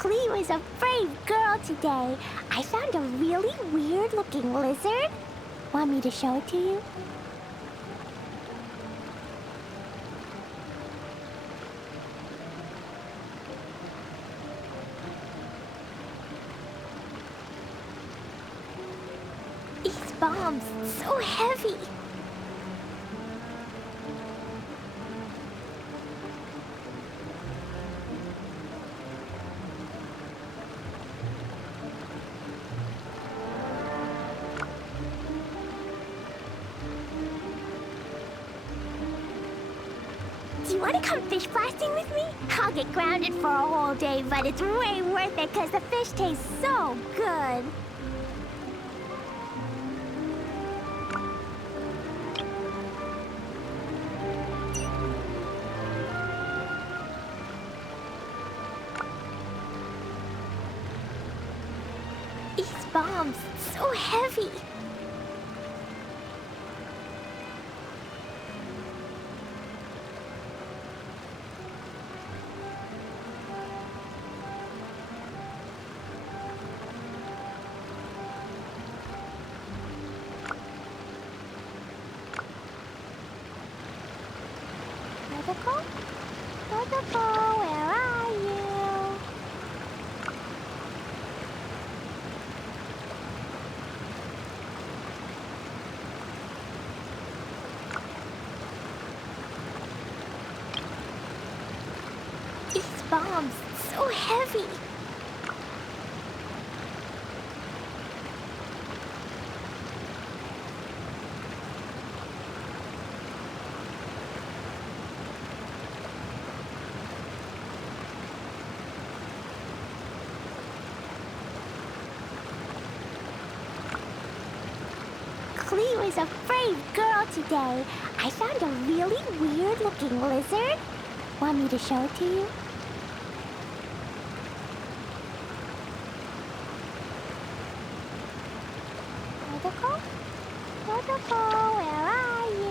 Cleo is a brave girl today. I found a really weird-looking lizard. Want me to show it to you? These bombs, so heavy. Do you want to come fish blasting with me? I'll get grounded for a whole day, but it's way worth it because the fish taste so good. These bombs, so heavy. Protocol? Protocol, where are you? These bombs, so heavy. Cleo is a brave girl today. I found a really weird-looking lizard. Want me to show it to you? Protocol? Protocol, where are you?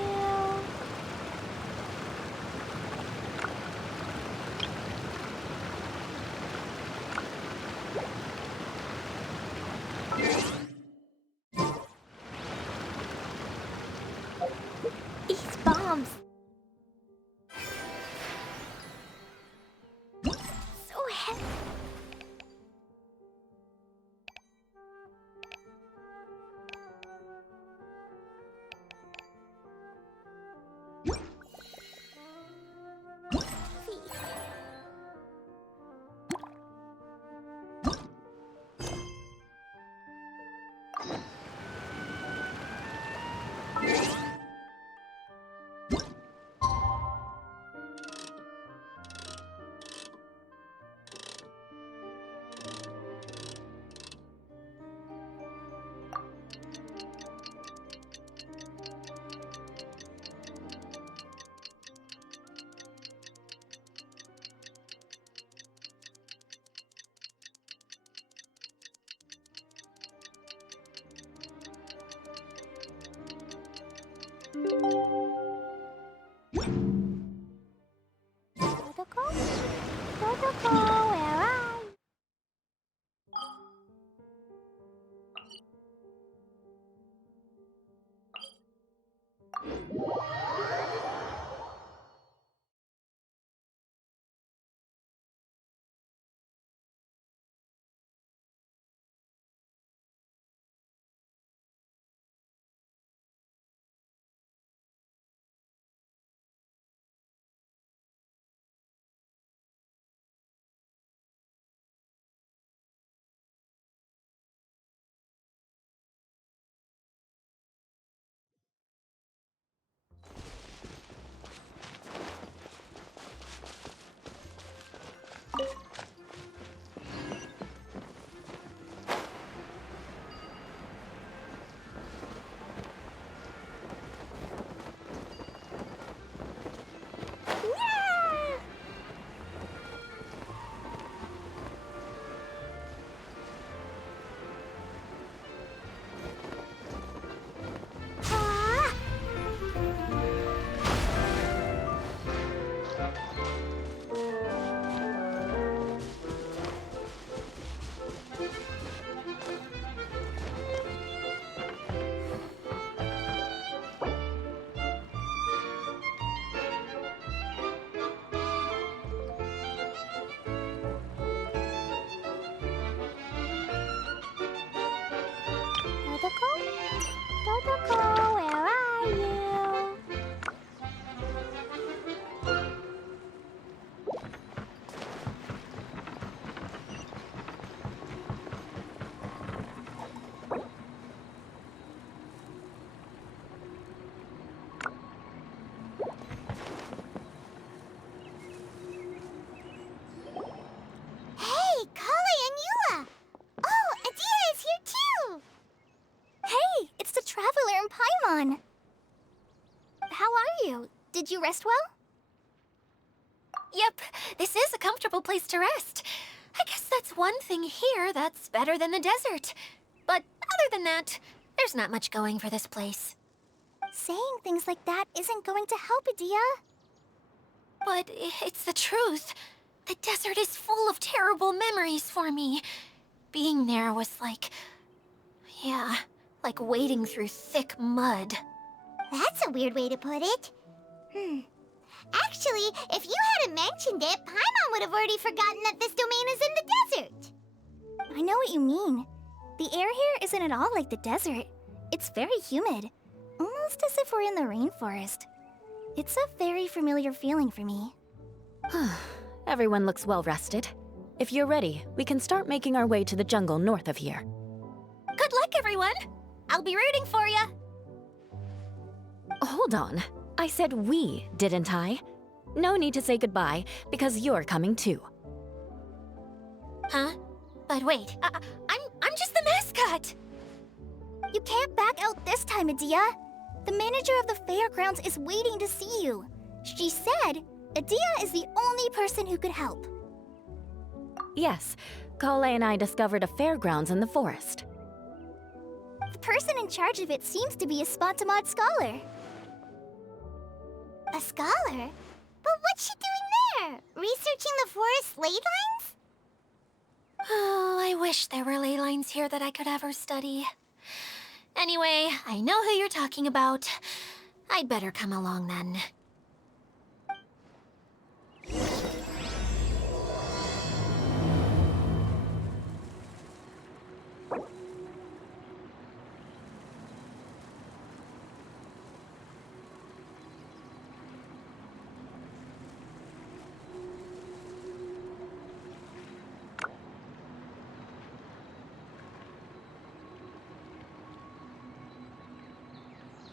These bombs. So heavy. Protocol? Protocol, where are you? Totoko, where are you? Hey, Kali and Eula! Oh, Adia is here too! Hey, it's the Traveler and Paimon. How are you? Did you rest well? Yep, this is a comfortable place to rest. I guess that's one thing here that's better than the desert. But other than that, there's not much going for this place. Saying things like that isn't going to help, Adia. But it's the truth. The desert is full of terrible memories for me. Being there was like... yeah, like wading through thick mud. That's a weird way to put it. Actually, if you hadn't mentioned it, Paimon would have already forgotten that this domain is in the desert. I know what you mean. The air here isn't at all like the desert. It's very humid, almost as if we're in the rainforest. It's a very familiar feeling for me. Everyone looks well rested. If you're ready, we can start making our way to the jungle north of here. Good luck, everyone! I'll be rooting for you! Hold on. I said we, didn't I? No need to say goodbye, because you're coming too. Huh? But wait, I'm just the mascot! You can't back out this time, Adia. The manager of the fairgrounds is waiting to see you. She said Adia is the only person who could help. Yes, Kale and I discovered a fairgrounds in the forest. The person in charge of it seems to be a Spontamod scholar. A scholar? But what's she doing there? Researching the forest ley lines? Oh, I wish there were ley lines here that I could ever study. Anyway, I know who you're talking about. I'd better come along then.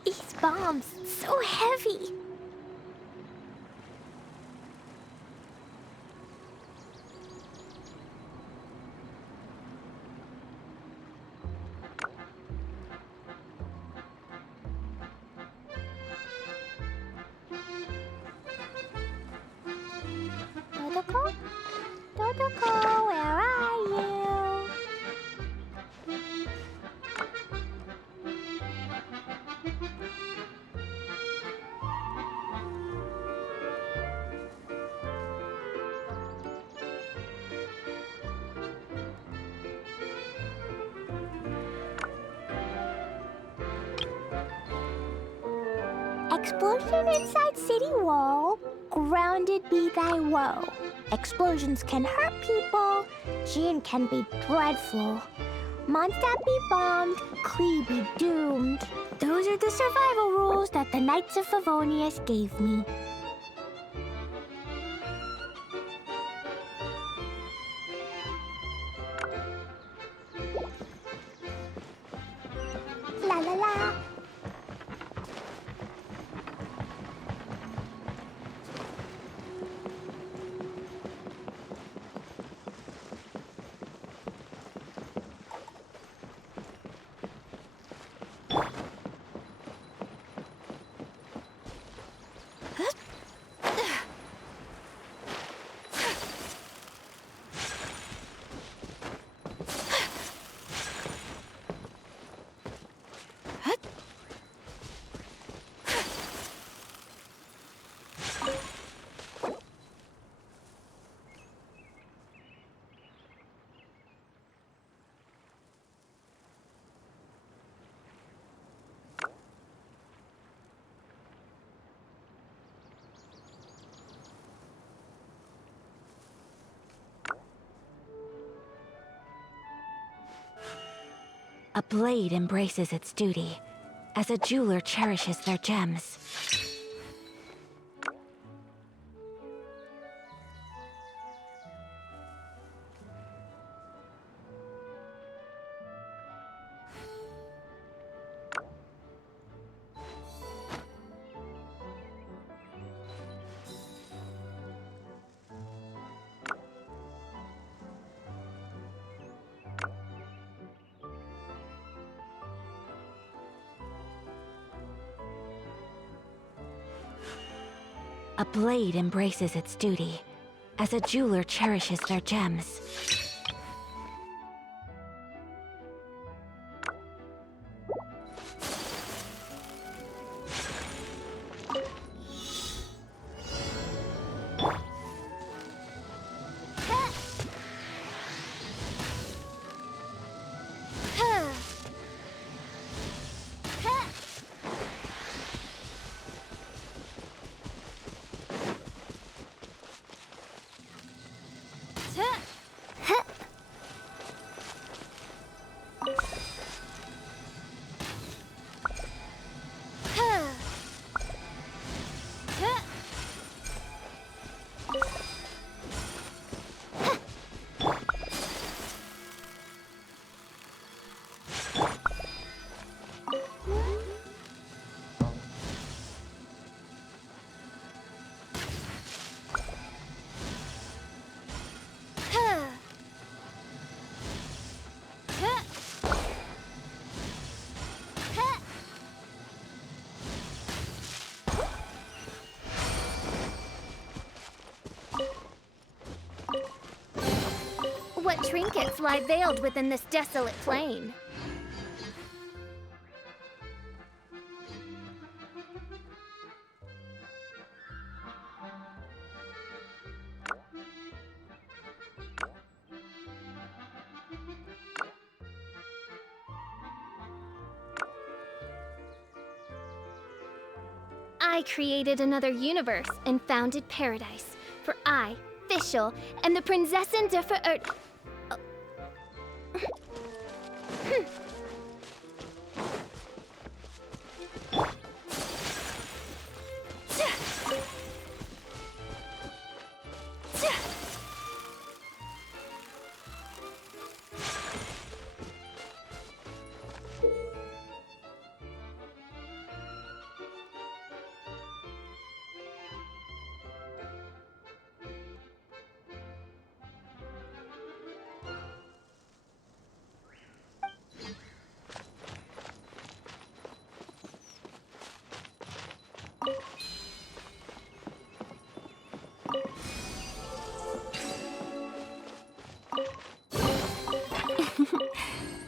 These bombs, so heavy. Totoko? Totoko, where are you? Explosion inside city wall. Grounded be thy woe. Explosions can hurt people. Gene can be dreadful. Mondstadt be bombed. Klee be doomed. Those are the survival rules that the Knights of Favonius gave me. La la la. A blade embraces its duty. as a jeweler cherishes their gems. A blade embraces its duty, as a jeweler cherishes their gems. What trinkets lie veiled within this desolate plain? I created another universe and founded paradise. For I, Fischl, am the Prinzessin der Verirrt.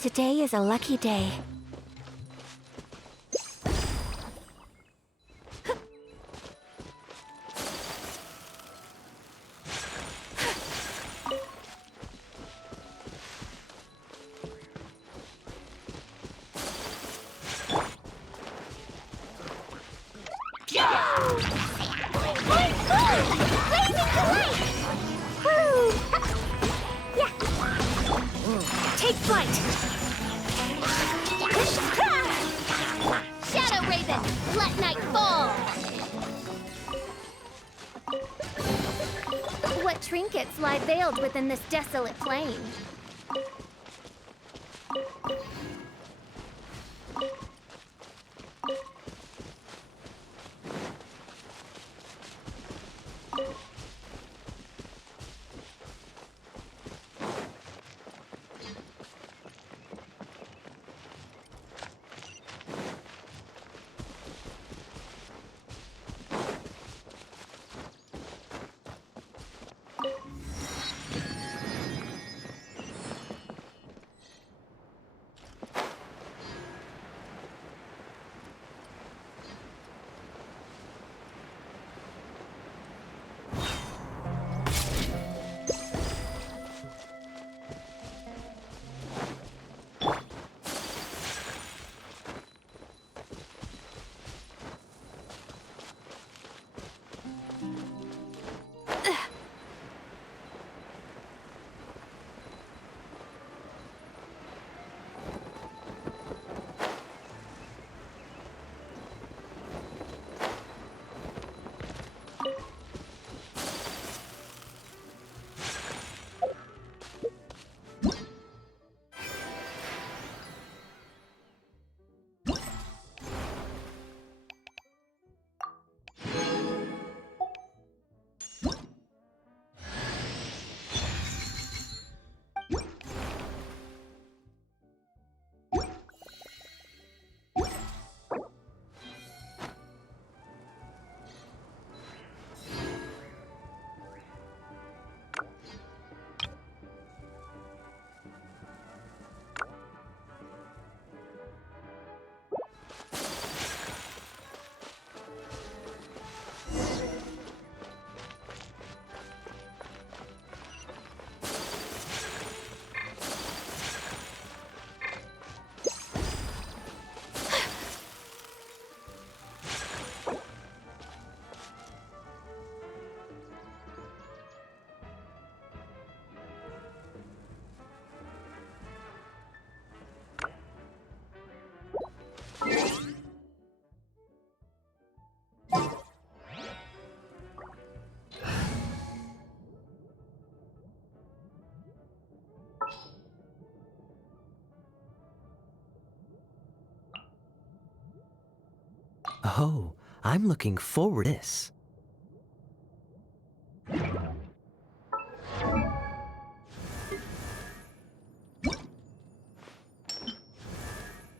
Today is a lucky day. Take flight! Shadow Raven, let night fall! What trinkets lie veiled within this desolate plain? Oh, I'm looking forward to this.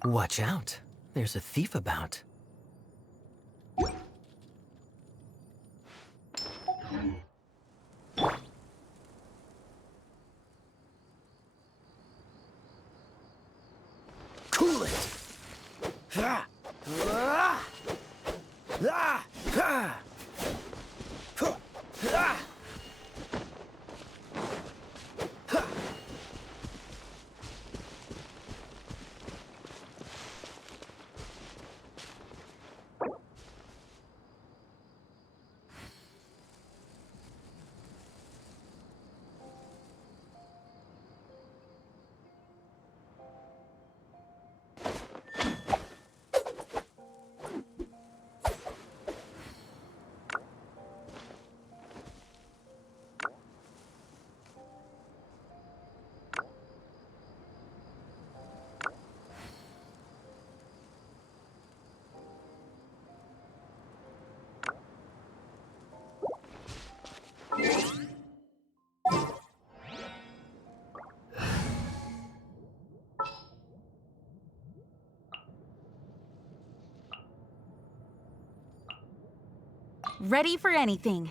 Watch out. There's a thief about. Cool it! Ah! Ah! Ah! Ah! Ah! Ready for anything.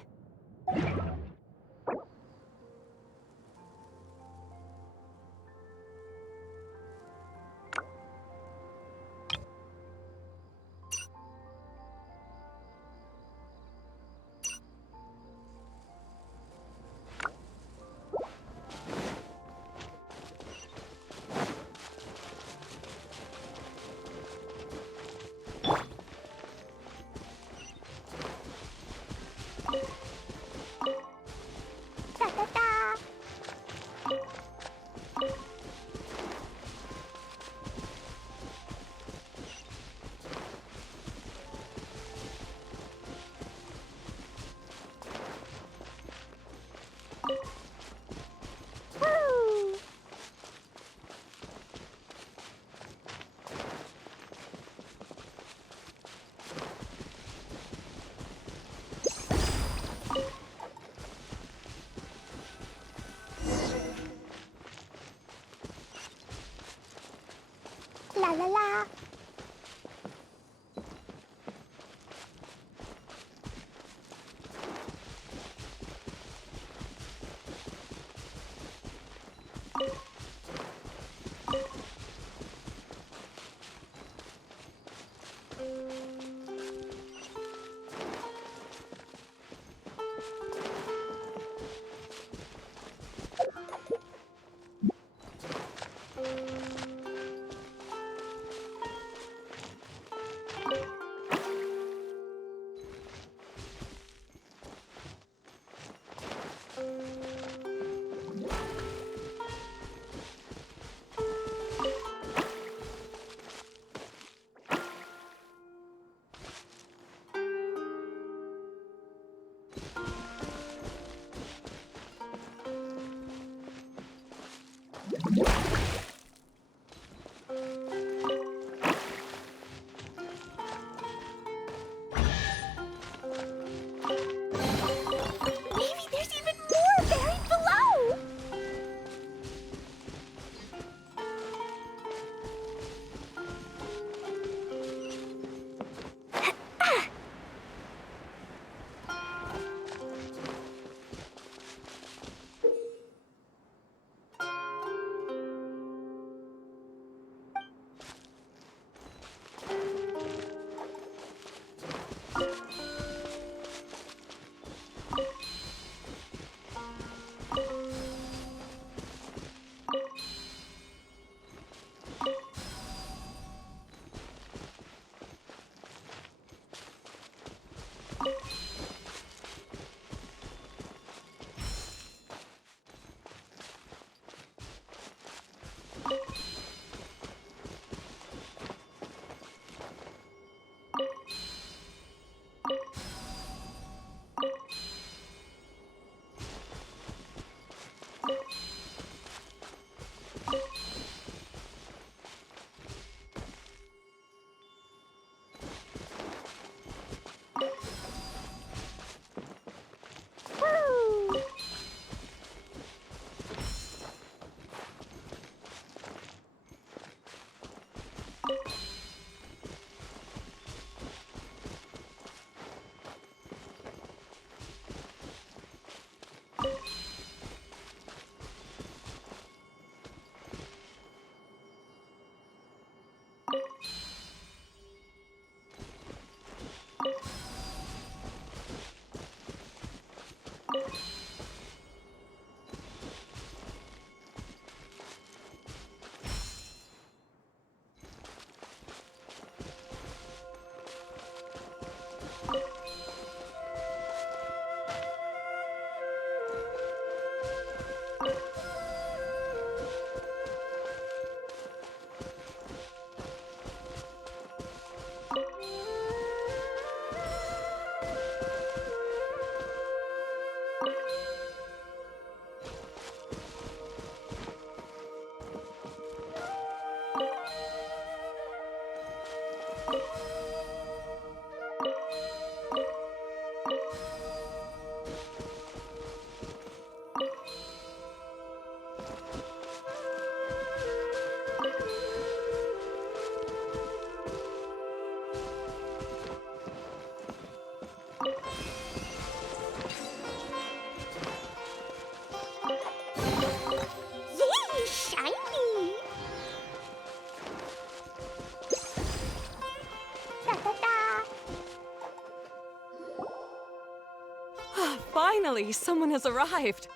Finally, someone has arrived.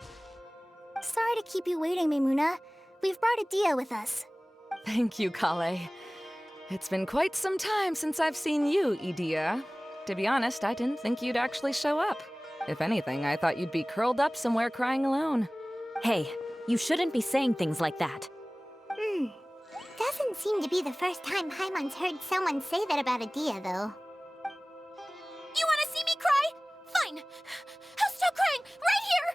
Sorry to keep you waiting, Maimuna. We've brought Adia with us. Thank you, Kale. It's been quite some time since I've seen you, Idia. To be honest, I didn't think you'd actually show up. If anything, I thought you'd be curled up somewhere crying alone. Hey, you shouldn't be saying things like that. Doesn't seem to be the first time Paimon's heard someone say that about Adia, though. You wanna see me cry? Fine. I'll start crying right here!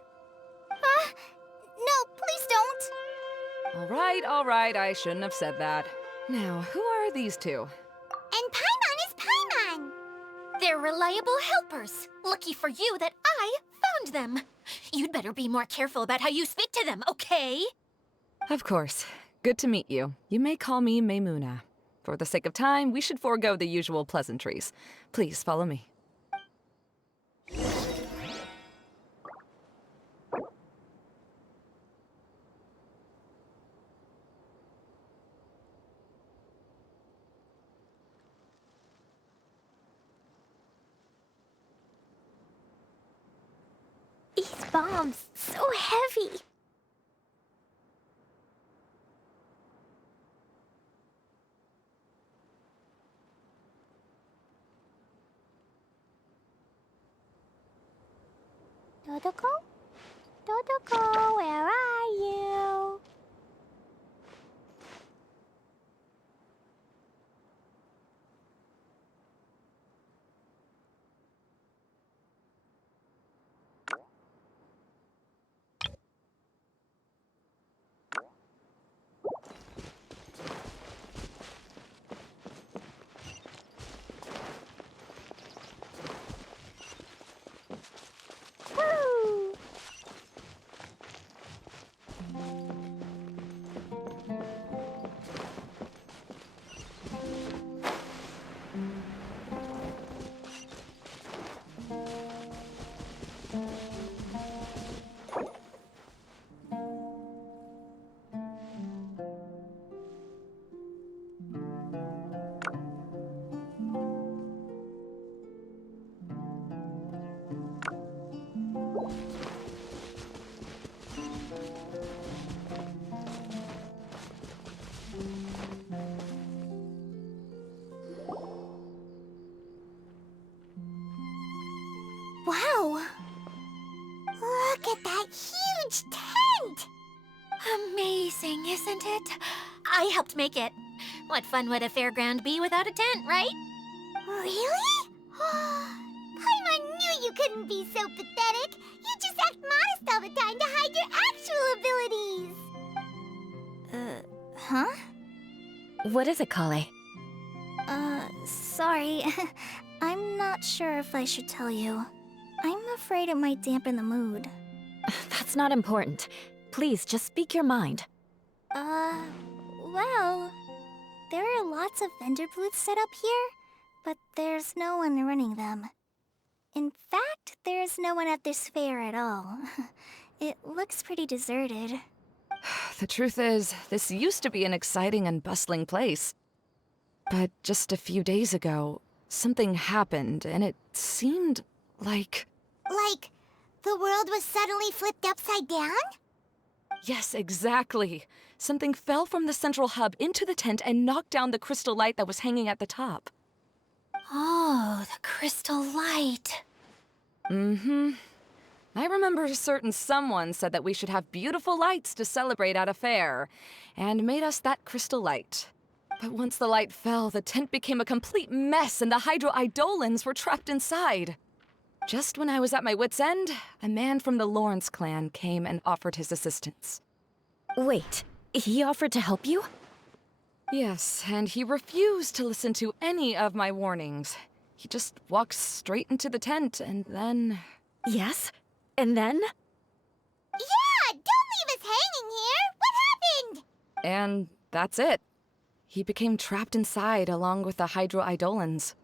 No, please don't! All right, I shouldn't have said that. Now, who are these two? And Paimon is Paimon! They're reliable helpers. Lucky for you that I found them. You'd better be more careful about how you speak to them, okay? Of course. Good to meet you. You may call me Maimuna. For the sake of time, we should forego the usual pleasantries. Please follow me. These bombs, so heavy. Dodoko? Dodoko, where are you? Woo! Wow! Look at that huge tent! Amazing, isn't it? I helped make it. What fun would a fairground be without a tent, right? Really? Paimon knew you couldn't be so pathetic. You just act modest all the time to hide your actual abilities. Huh? What is it, Kale? Sorry. I'm not sure if I should tell you. I'm afraid it might dampen the mood. That's not important. Please, just speak your mind. Well, there are lots of vendor booths set up here, but there's no one running them. In fact, there's no one at this fair at all. It looks pretty deserted. The truth is, this used to be an exciting and bustling place. But just a few days ago, something happened, and it seemed like... Like, the world was suddenly flipped upside down? Yes, exactly. Something fell from the central hub into the tent and knocked down the crystal light that was hanging at the top. Oh, the crystal light. Mm-hmm. I remember a certain someone said that we should have beautiful lights to celebrate at a fair, and made us that crystal light. But once the light fell, the tent became a complete mess and the Hydro-Eidolons were trapped inside. Just when I was at my wit's end, a man from the Lawrence clan came and offered his assistance. Wait, he offered to help you? Yes, and he refused to listen to any of my warnings. He just walked straight into the tent, and then... Yes? And then? Yeah! Don't leave us hanging here! What happened? And that's it. He became trapped inside along with the Hydro-Eidolons.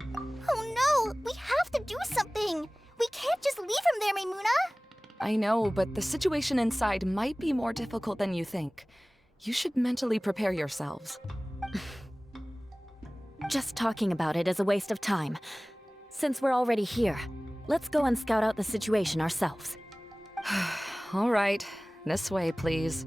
Oh no! We have to do something! We can't just leave him there, Maimuna! I know, but the situation inside might be more difficult than you think. You should mentally prepare yourselves. Just talking about it is a waste of time. Since we're already here, Let's go and scout out the situation ourselves. All right, this way, please.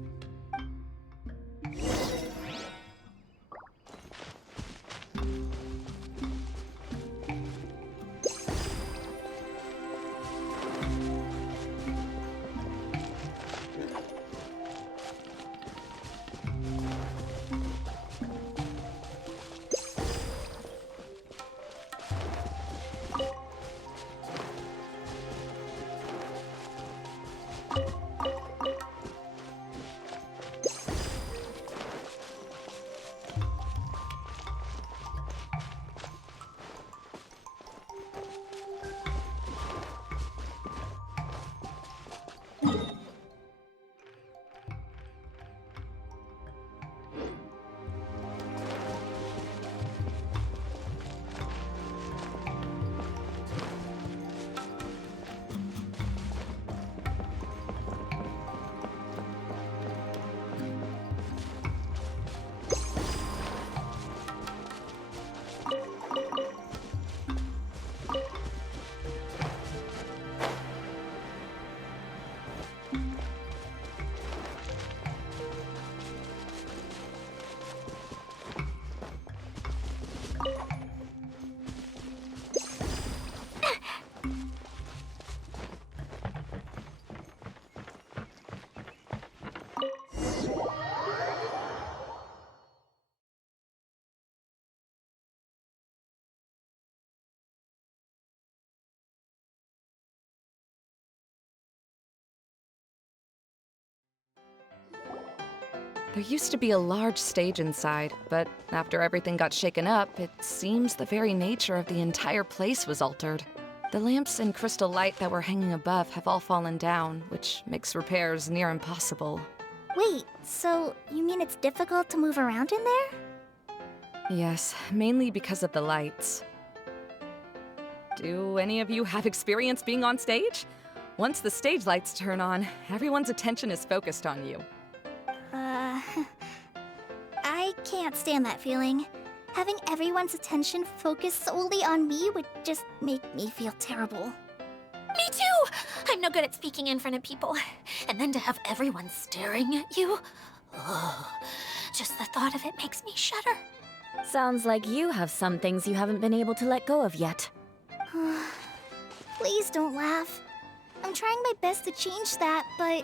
There used to be a large stage inside, but after everything got shaken up, it seems the very nature of the entire place was altered. The lamps and crystal light that were hanging above have all fallen down, which makes repairs near impossible. Wait, so you mean it's difficult to move around in there? Yes, mainly because of the lights. Do any of you have experience being on stage? Once the stage lights turn on, everyone's attention is focused on you. I can't stand that feeling. Having everyone's attention focused solely on me would just make me feel terrible. Me too! I'm no good at speaking in front of people. And then to have everyone staring at you? Oh, just the thought of it makes me shudder. Sounds like you have some things you haven't been able to let go of yet. Please don't laugh. I'm trying my best to change that, but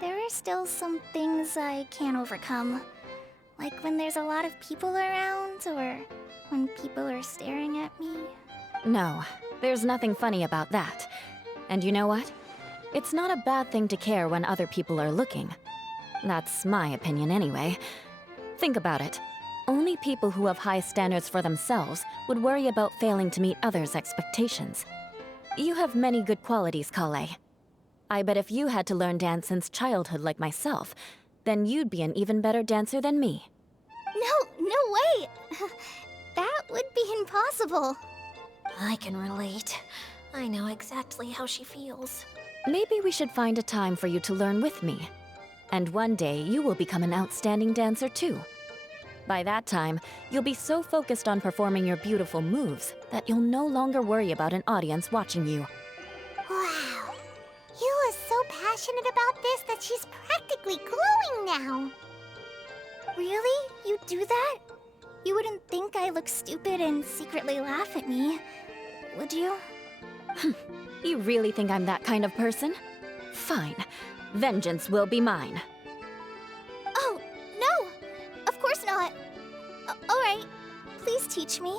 there are still some things I can't overcome. Like when there's a lot of people around, or when people are staring at me. No, there's nothing funny about that. And you know what? It's not a bad thing to care when other people are looking. That's my opinion anyway. Think about it. Only people who have high standards for themselves would worry about failing to meet others' expectations. You have many good qualities, Kale. I bet if you had to learn dance since childhood like myself, then you'd be an even better dancer than me. No way! That would be impossible. I can relate. I know exactly how she feels. Maybe we should find a time for you to learn with me. And one day, you will become an outstanding dancer too. By that time, you'll be so focused on performing your beautiful moves that you'll no longer worry about an audience watching you. Wow. Yula's so passionate about this that she's practically glowing now. Really? You do that? You wouldn't think I look stupid and secretly laugh at me, would you? You really think I'm that kind of person? Fine. Vengeance will be mine. Oh, no! Of course not. Alright, please teach me.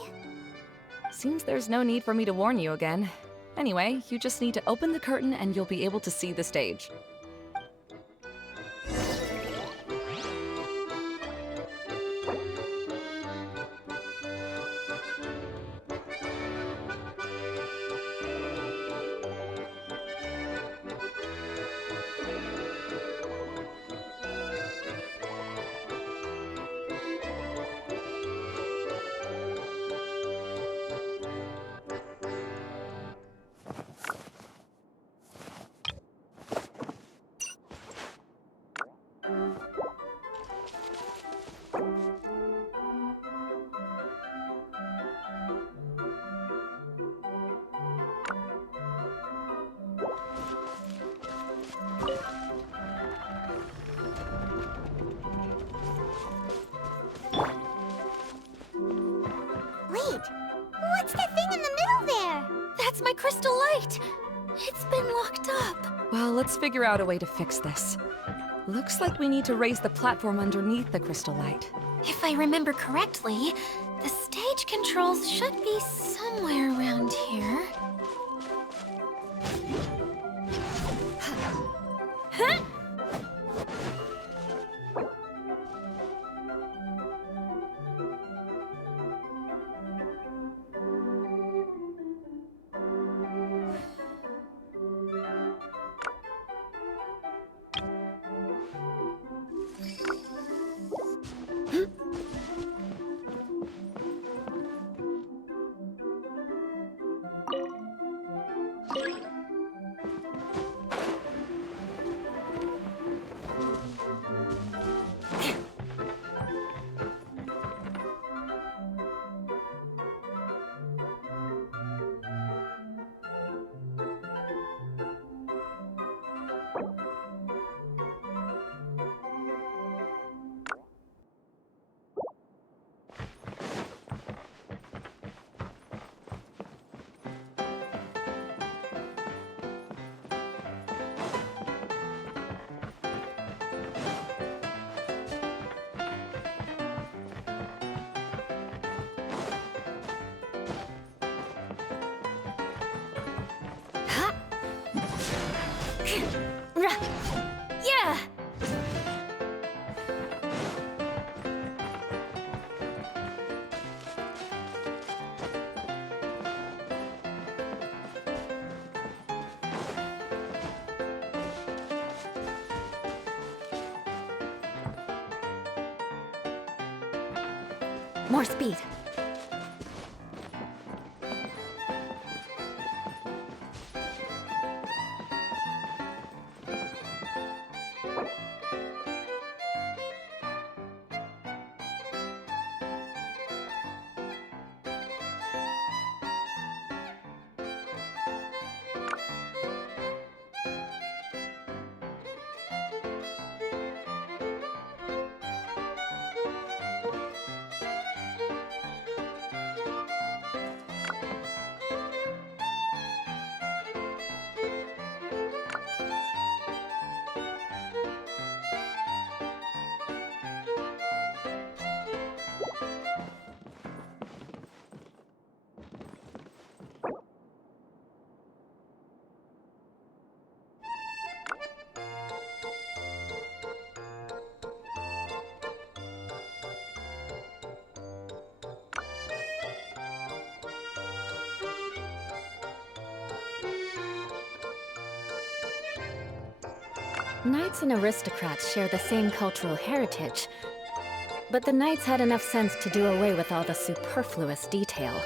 Seems there's no need for me to warn you again. Anyway, you just need to open the curtain and you'll be able to see the stage. It's my crystal light! It's been locked up. Well, let's figure out a way to fix this. Looks like we need to raise the platform underneath the crystal light. If I remember correctly, the stage controls should be somewhere around here. Yeah! More speed. Knights and aristocrats share the same cultural heritage, but the knights had enough sense to do away with all the superfluous detail.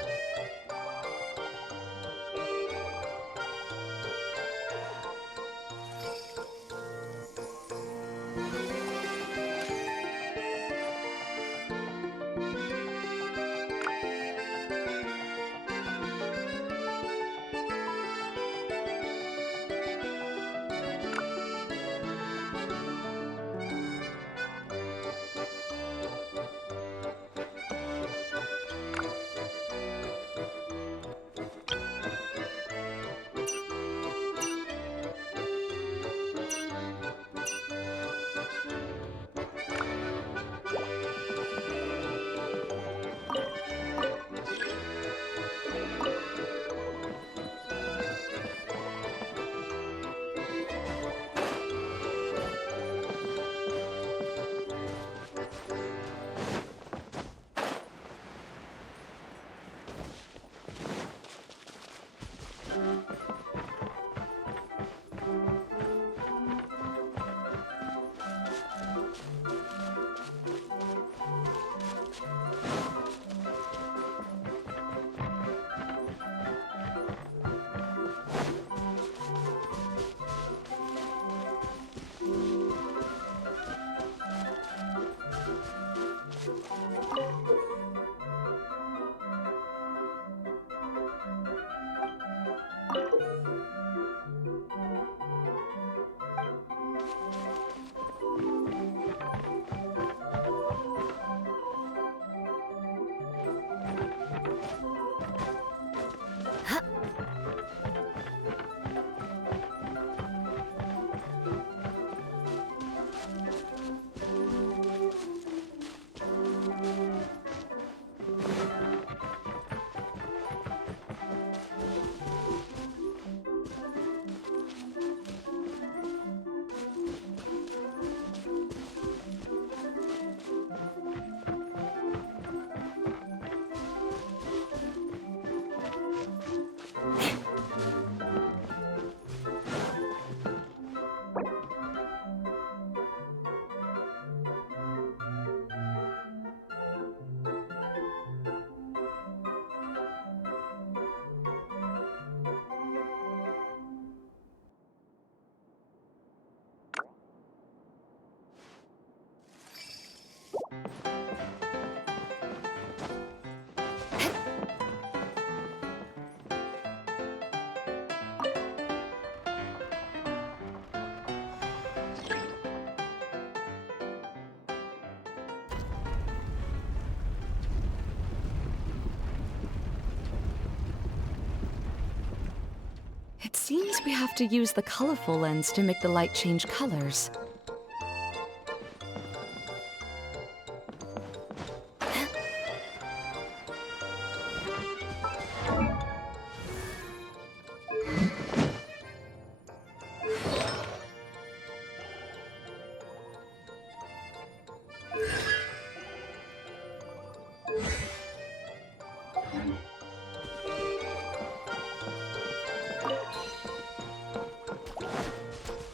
It seems we have to use the colorful lens to make the light change colors.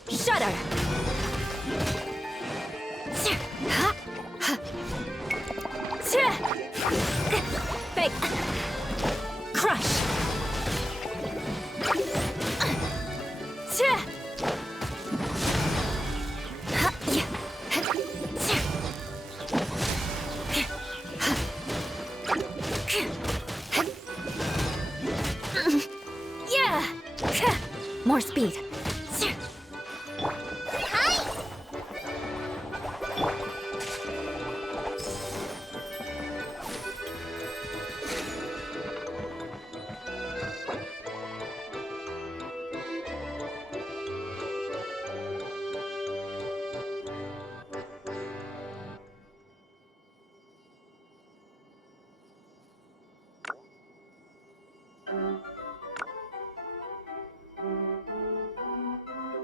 Shudder! Fake! Crush! Yeah! More speed.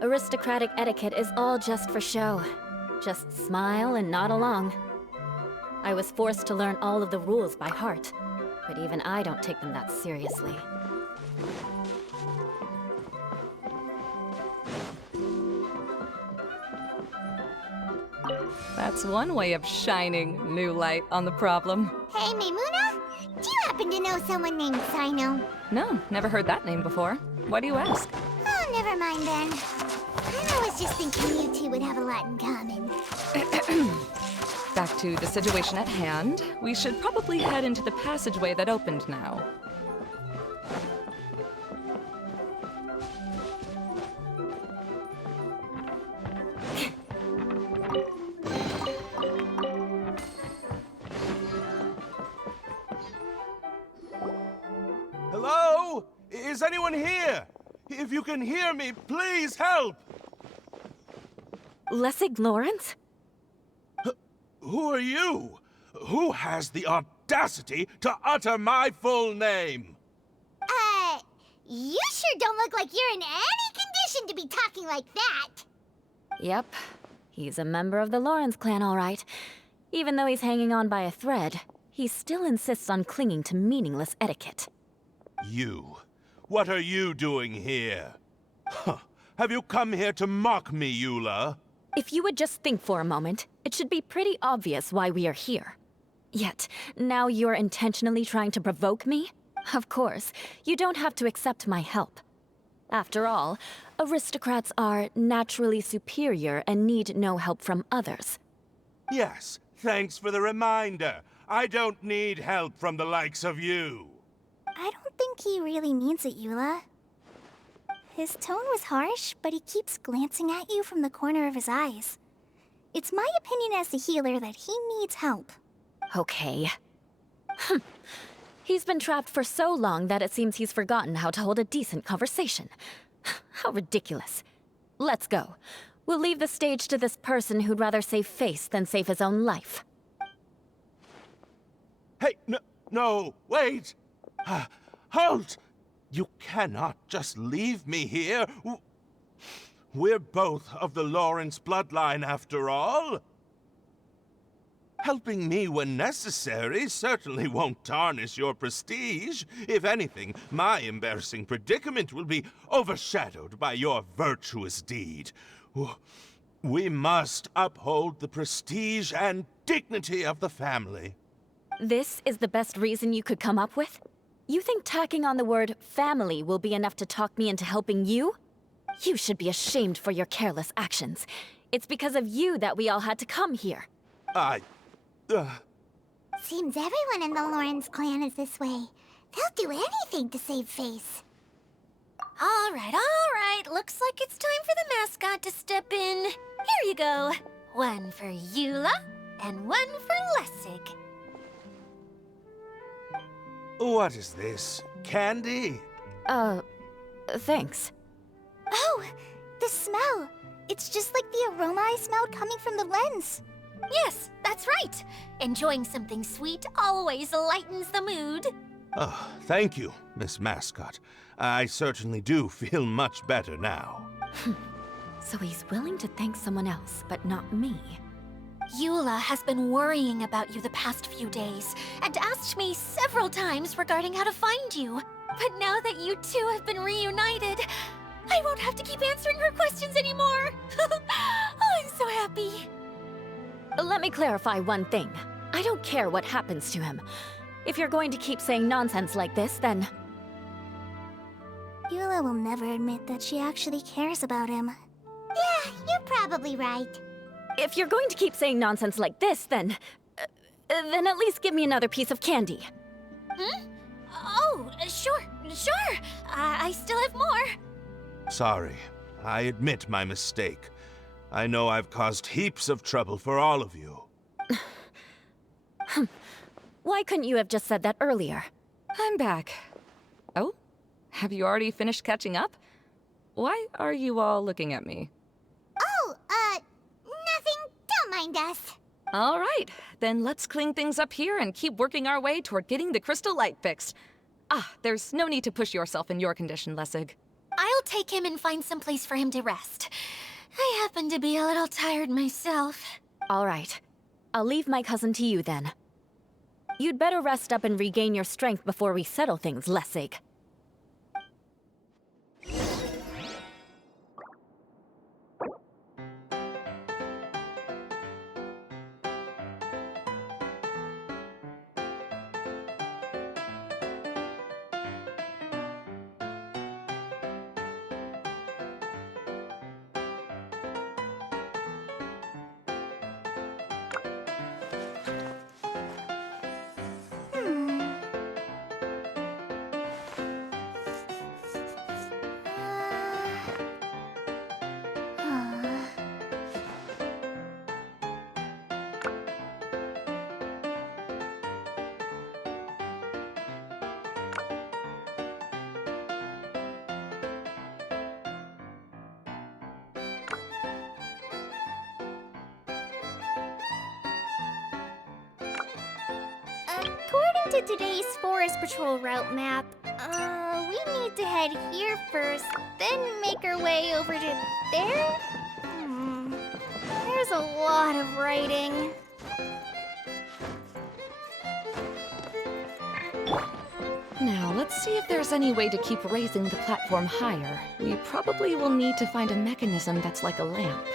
Aristocratic etiquette is all just for show. Just smile and nod along. I was forced to learn all of the rules by heart, but even I don't take them that seriously. That's one way of shining new light on the problem. Hey, Maimuna? Do you happen to know someone named Sino? No, never heard that name before. Why do you ask? Oh, never mind then. I was just thinking you two would have a lot in common. Back to the situation at hand. We should probably head into the passageway that opened now. Hello? Is anyone here? If you can hear me, please help! Lessig Lawrence? Who are you? Who has the audacity to utter my full name? You sure don't look like you're in any condition to be talking like that. Yep. He's a member of the Lawrence clan, all right. Even though he's hanging on by a thread, he still insists on clinging to meaningless etiquette. You. What are you doing here? Huh. Have you come here to mock me, Eula? If you would just think for a moment, it should be pretty obvious why we are here. Yet, now you're intentionally trying to provoke me? Of course, you don't have to accept my help. After all, aristocrats are naturally superior and need no help from others. Yes, thanks for the reminder. I don't need help from the likes of you. I don't think he really means it, Eula. His tone was harsh, but he keeps glancing at you from the corner of his eyes. It's my opinion as the healer that he needs help. Okay. He's been trapped for so long that it seems he's forgotten how to hold a decent conversation. How ridiculous. Let's go. We'll leave the stage to this person who'd rather save face than save his own life. Hey, no, wait! Halt! You cannot just leave me here. We're both of the Lawrence bloodline, after all. Helping me when necessary certainly won't tarnish your prestige. If anything, my embarrassing predicament will be overshadowed by your virtuous deed. We must uphold the prestige and dignity of the family. This is the best reason you could come up with? You think tacking on the word family will be enough to talk me into helping you? You should be ashamed for your careless actions. It's because of you that we all had to come here. Seems everyone in the Lawrence clan is this way. They'll do anything to save face. All right. Looks like it's time for the mascot to step in. Here you go. One for Eula, and one for Lessig. What is this? Candy? Thanks. Oh, the smell. It's just like the aroma I smelled coming from the lens. Yes, that's right. Enjoying something sweet always lightens the mood. Oh, thank you, Miss Mascot. I certainly do feel much better now. So he's willing to thank someone else, but not me. Eula has been worrying about you the past few days and asked me several times regarding how to find you. But now that you two have been reunited, I won't have to keep answering her questions anymore. Oh, I'm so happy. Let me clarify one thing. I don't care what happens to him. If you're going to keep saying nonsense like this, then... Eula will never admit that she actually cares about him. Yeah, you're probably right. If you're going to keep saying nonsense like this, then at least give me another piece of candy. Hmm? Oh, sure. I still have more. Sorry. I admit my mistake. I know I've caused heaps of trouble for all of you. Why couldn't you have just said that earlier? I'm back. Oh? Have you already finished catching up? Why are you all looking at me? Oh, nothing. Don't mind us. All right, then let's clean things up here and keep working our way toward getting the crystal light fixed. There's no need to push yourself in your condition, Lessig. I'll take him and find some place for him to rest. I happen to be a little tired myself. All right. I'll leave my cousin to you then. You'd better rest up and regain your strength before we settle things, Lessig. According to today's Forest Patrol route map, we need to head here first, then make our way over to there? There's a lot of writing. Now, let's see if there's any way to keep raising the platform higher. We probably will need to find a mechanism that's like a lamp.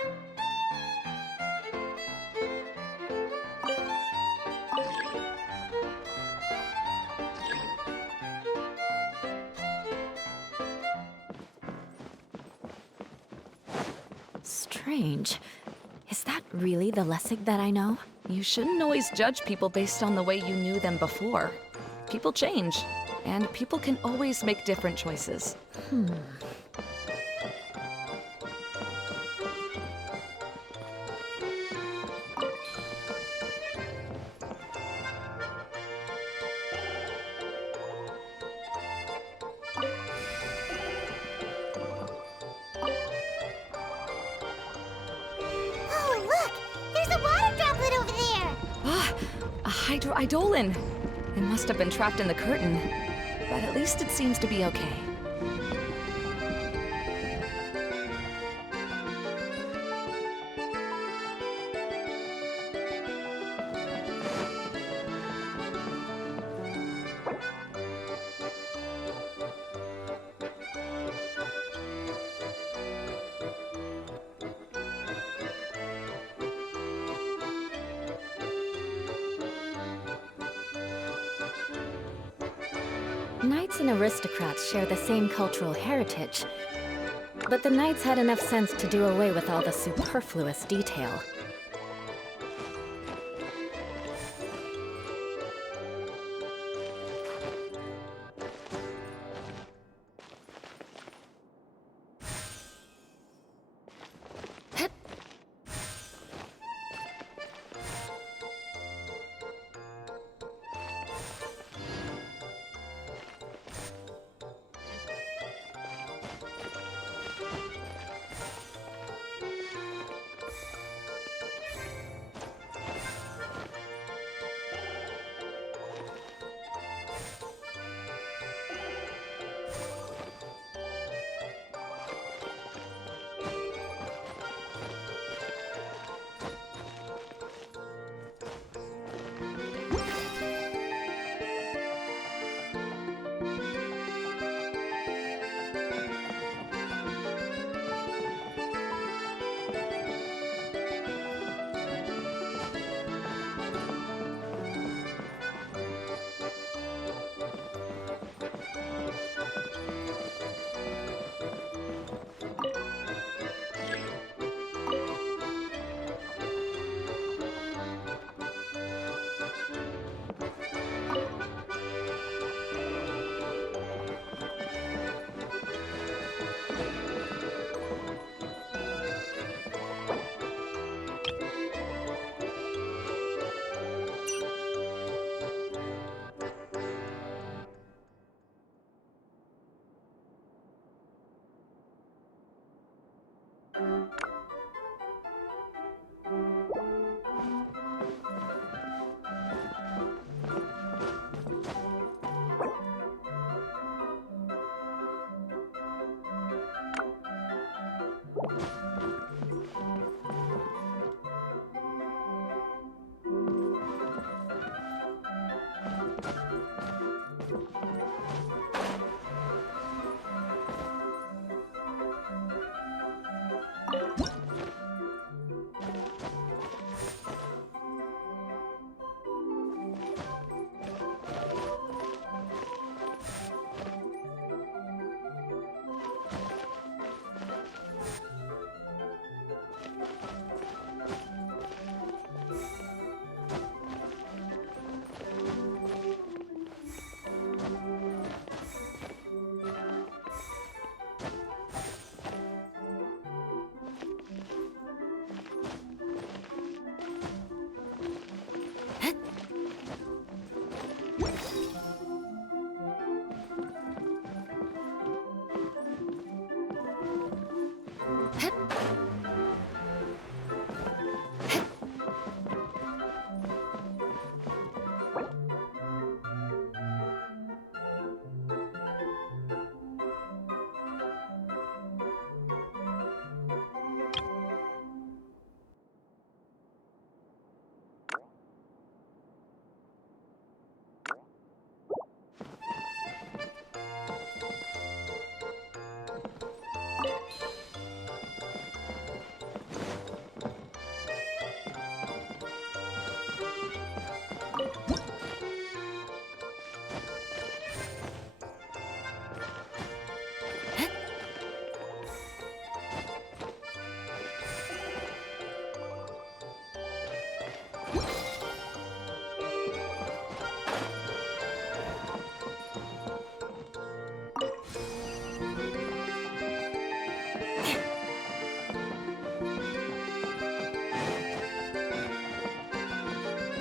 Strange. Is that really the Lessig that I know? You shouldn't always judge people based on the way you knew them before. People change, and people can always make different choices. Oh, look! There's a water droplet over there! A hydroidolin! It must have been trapped in the curtain, but at least it seems to be okay. Knights and aristocrats share the same cultural heritage, but the knights had enough sense to do away with all the superfluous detail.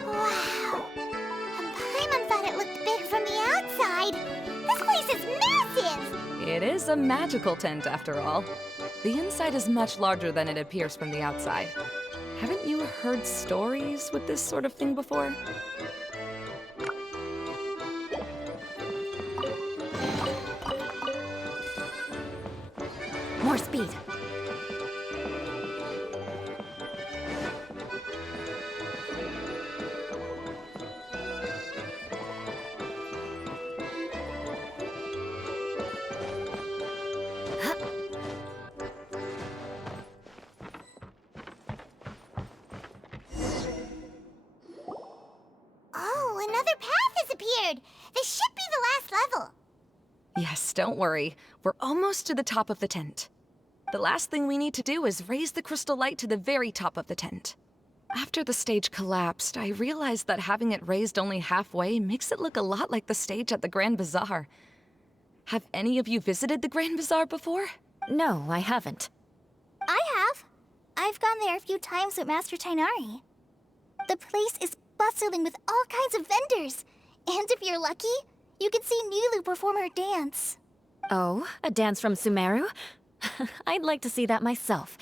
Wow. And Paimon thought it looked big from the outside. This place is massive! It is a magical tent, after all. The inside is much larger than it appears from the outside. Haven't you heard stories with this sort of thing before? More speed. Oh, another path has appeared! This should be the last level! Yes, don't worry. We're almost to the top of the tent. The last thing we need to do is raise the crystal light to the very top of the tent. After the stage collapsed, I realized that having it raised only halfway makes it look a lot like the stage at the Grand Bazaar. Have any of you visited the Grand Bazaar before? No, I haven't. I have. I've gone there a few times with Master Tainari. The place is bustling with all kinds of vendors. And if you're lucky, you can see Nilu perform her dance. Oh, a dance from Sumeru? I'd like to see that myself.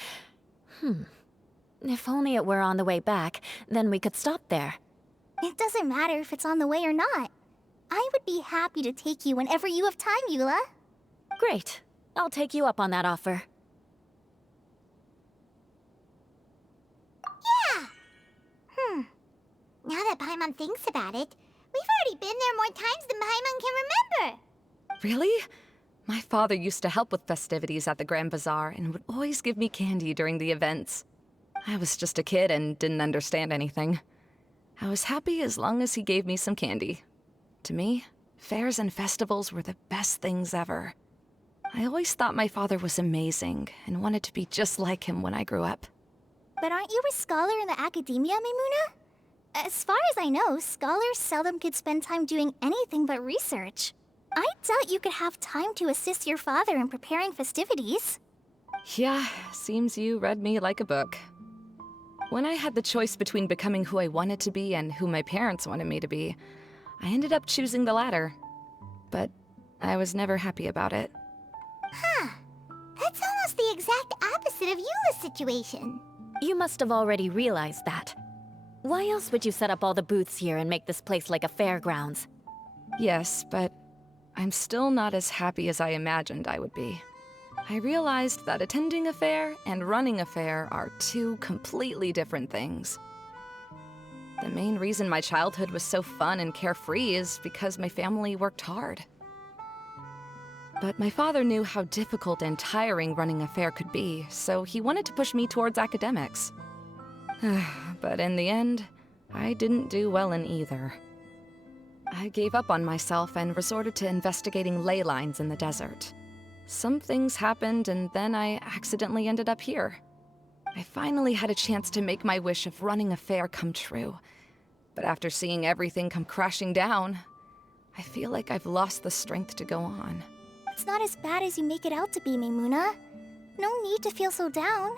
If only it were on the way back, then we could stop there. It doesn't matter if it's on the way or not. I would be happy to take you whenever you have time, Eula. Great. I'll take you up on that offer. Yeah! Now that Paimon thinks about it, we've already been there more times than Paimon can remember. Really? My father used to help with festivities at the Grand Bazaar and would always give me candy during the events. I was just a kid and didn't understand anything. I was happy as long as he gave me some candy. To me, fairs and festivals were the best things ever. I always thought my father was amazing and wanted to be just like him when I grew up. But aren't you a scholar in the academia, Maimuna? As far as I know, scholars seldom could spend time doing anything but research. I doubt you could have time to assist your father in preparing festivities. Yeah, seems you read me like a book. When I had the choice between becoming who I wanted to be and who my parents wanted me to be, I ended up choosing the latter. But I was never happy about it. Huh. That's almost the exact opposite of Eula's situation. You must have already realized that. Why else would you set up all the booths here and make this place like a fairgrounds? Yes, but I'm still not as happy as I imagined I would be. I realized that attending a fair and running a fair are two completely different things. The main reason my childhood was so fun and carefree is because my family worked hard. But my father knew how difficult and tiring running a fair could be, so he wanted to push me towards academics. But in the end, I didn't do well in either. I gave up on myself and resorted to investigating ley lines in the desert. Some things happened, and then I accidentally ended up here. I finally had a chance to make my wish of running a fair come true. But after seeing everything come crashing down, I feel like I've lost the strength to go on. It's not as bad as you make it out to be, Maimuna. No need to feel so down.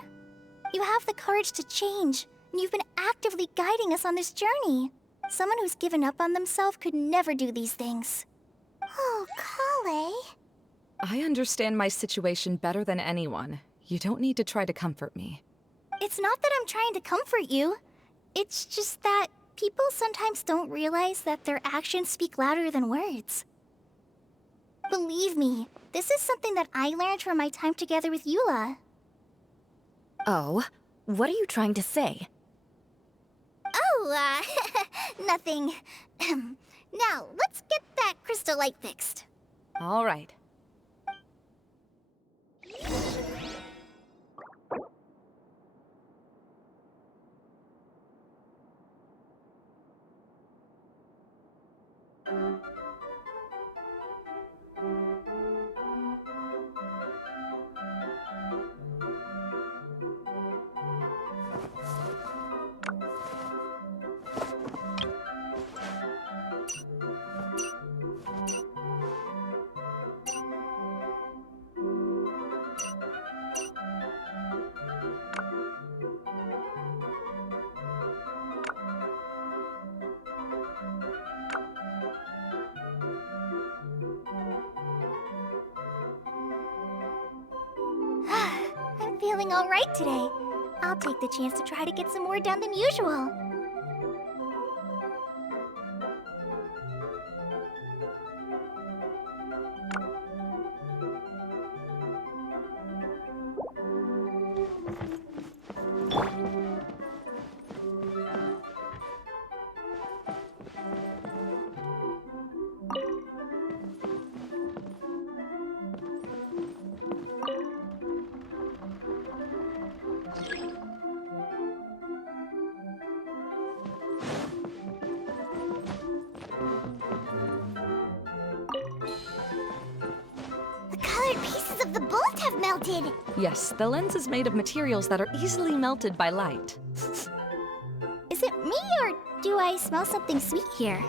You have the courage to change, and you've been actively guiding us on this journey. Someone who's given up on themselves could never do these things. Oh, Kale. I understand my situation better than anyone. You don't need to try to comfort me. It's not that I'm trying to comfort you. It's just that people sometimes don't realize that their actions speak louder than words. Believe me, this is something that I learned from my time together with Eula. Oh, what are you trying to say? Oh, nothing. Now, let's get that crystal light fixed. All right. feeling alright today. I'll take the chance to try to get some more done than usual. The colored pieces of the bolt have melted. Yes, the lens is made of materials that are easily melted by light. Is it me, or do I smell something sweet here?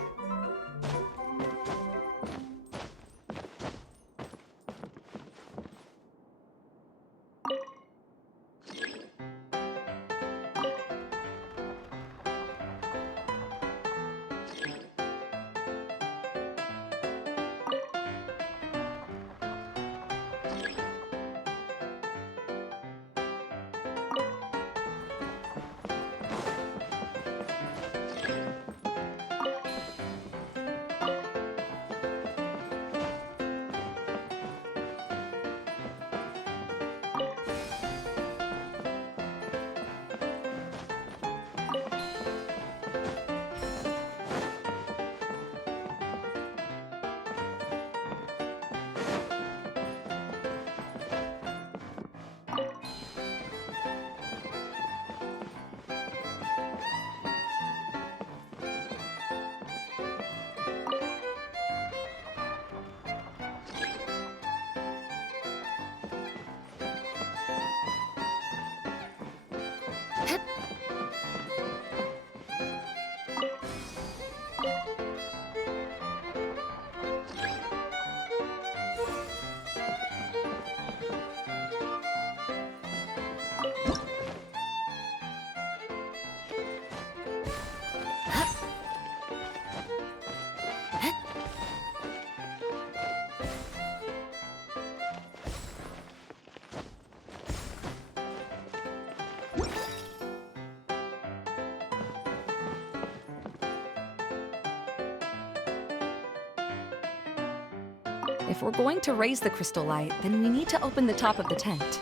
If we're going to raise the crystal light, then we need to open the top of the tent.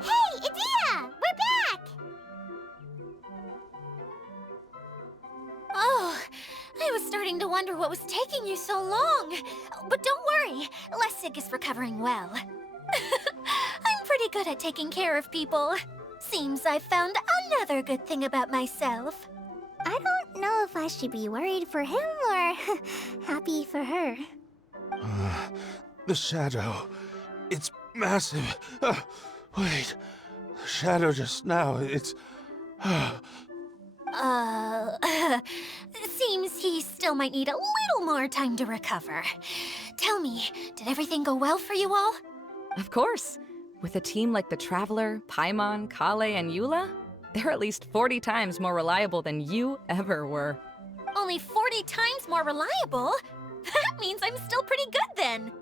Hey, Idea! We're back! Oh, I was starting to wonder what was taking you so long. But don't worry, Lessig is recovering well. I'm pretty good at taking care of people. Seems I've found another good thing about myself. I don't know if I should be worried for him or happy for her. The shadow. It's massive. Wait. The shadow just now, it's... Seems he still might need a little more time to recover. Tell me, did everything go well for you all? Of course. With a team like the Traveler, Paimon, Kale, and Eula, they're at least 40 times more reliable than you ever were. Only 40 times more reliable? That means I'm still pretty good then.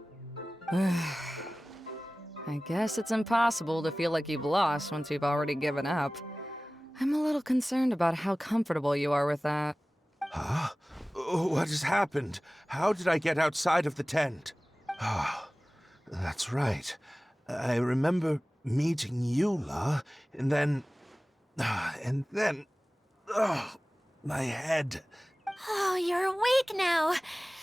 I guess it's impossible to feel like you've lost once you've already given up. I'm a little concerned about how comfortable you are with that. Huh? What has happened? How did I get outside of the tent? Ah, that's right. I remember meeting Eula, and then... Oh, my head. Oh, you're awake now.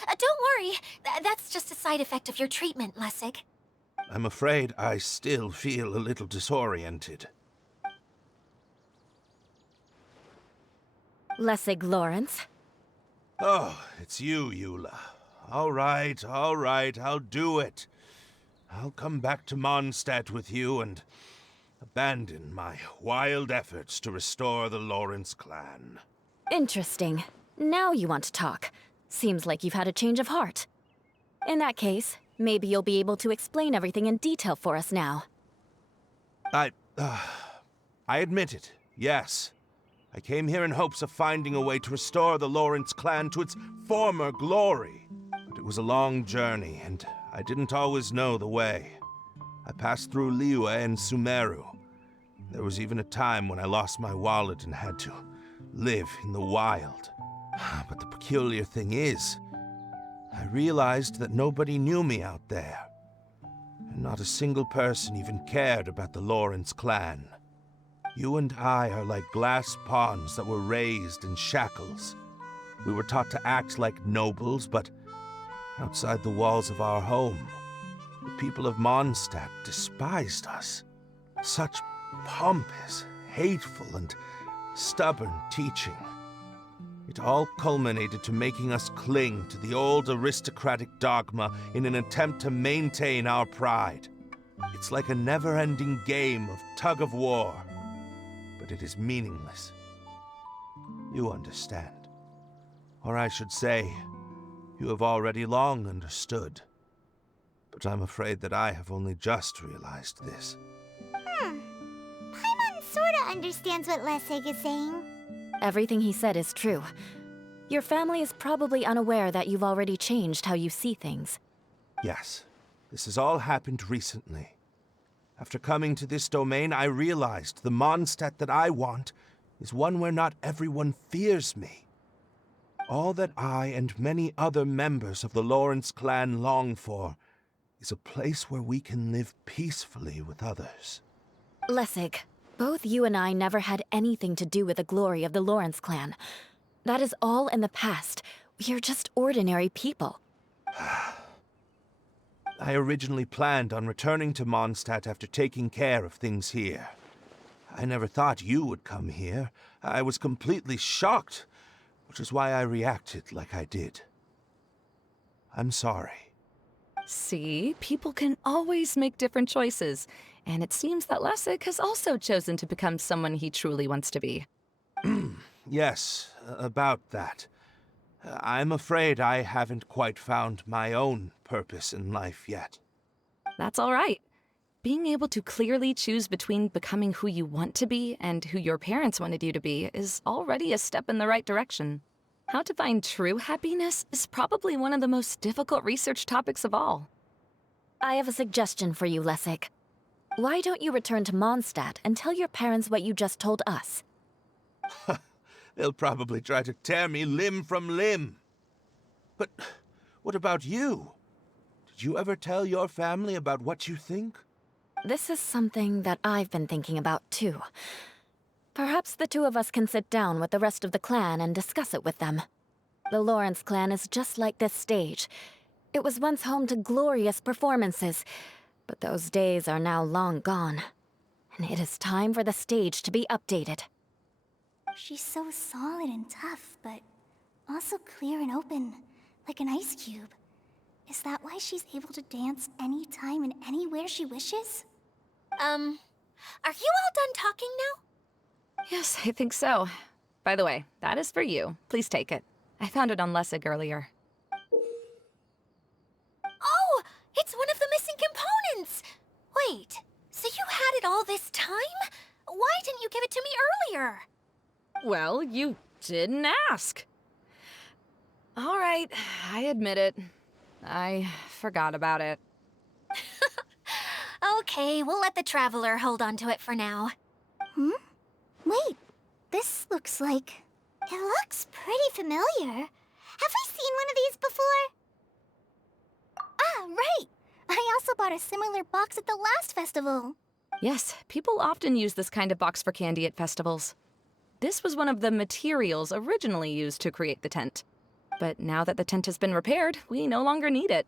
Don't worry. That's just a side effect of your treatment, Lessig. I'm afraid I still feel a little disoriented. Lessig Lawrence. Oh, it's you, Eula. All right, I'll do it. I'll come back to Mondstadt with you and abandon my wild efforts to restore the Lawrence clan. Interesting. Now you want to talk. Seems like you've had a change of heart. In that case, maybe you'll be able to explain everything in detail for us now. I admit it, yes. I came here in hopes of finding a way to restore the Lawrence clan to its former glory. But it was a long journey, and I didn't always know the way. I passed through Liyue and Sumeru. There was even a time when I lost my wallet and had to live in the wild. But the peculiar thing is, I realized that nobody knew me out there. And not a single person even cared about the Lawrence clan. You and I are like glass pawns that were raised in shackles. We were taught to act like nobles, but outside the walls of our home, the people of Mondstadt despised us. Such pompous, hateful, and stubborn teaching. It all culminated to making us cling to the old aristocratic dogma in an attempt to maintain our pride. It's like a never-ending game of tug-of-war, but it is meaningless. You understand. Or I should say, you have already long understood. But I'm afraid that I have only just realized this. Paimon sorta understands what Lessig is saying. Everything he said is true. Your family is probably unaware that you've already changed how you see things. Yes, this has all happened recently. After coming to this domain, I realized the Mondstadt that I want is one where not everyone fears me. All that I and many other members of the Lawrence clan long for is a place where we can live peacefully with others. Lessig, both you and I never had anything to do with the glory of the Lawrence clan. That is all in the past. We are just ordinary people. I originally planned on returning to Mondstadt after taking care of things here. I never thought you would come here. I was completely shocked, which is why I reacted like I did. I'm sorry. See, people can always make different choices, and it seems that Lessig has also chosen to become someone he truly wants to be. Yes, about that. I'm afraid I haven't quite found my own purpose in life yet. That's all right. Being able to clearly choose between becoming who you want to be and who your parents wanted you to be is already a step in the right direction. How to find true happiness is probably one of the most difficult research topics of all. I have a suggestion for you, Lessig. Why don't you return to Mondstadt and tell your parents what you just told us? They'll probably try to tear me limb from limb. But what about you? Did you ever tell your family about what you think? This is something that I've been thinking about, too. Perhaps the two of us can sit down with the rest of the clan and discuss it with them. The Lawrence clan is just like this stage. It was once home to glorious performances, but those days are now long gone. And it is time for the stage to be updated. She's so solid and tough, but also clear and open, like an ice cube. Is that why she's able to dance anytime and anywhere she wishes? Are you all done talking now? Yes, I think so. By the way, that is for you. Please take it. I found it on Lessig earlier. Oh, it's one of the missing components! Wait, so you had it all this time? Why didn't you give it to me earlier? Well, you didn't ask. All right, I admit it. I forgot about it. Okay, we'll let the Traveler hold on to it for now. Wait, this looks like... It looks pretty familiar. Have we bought a similar box at the last festival. Yes, people often use this kind of box for candy at festivals. This was one of the materials originally used to create the tent. But now that the tent has been repaired, we no longer need it.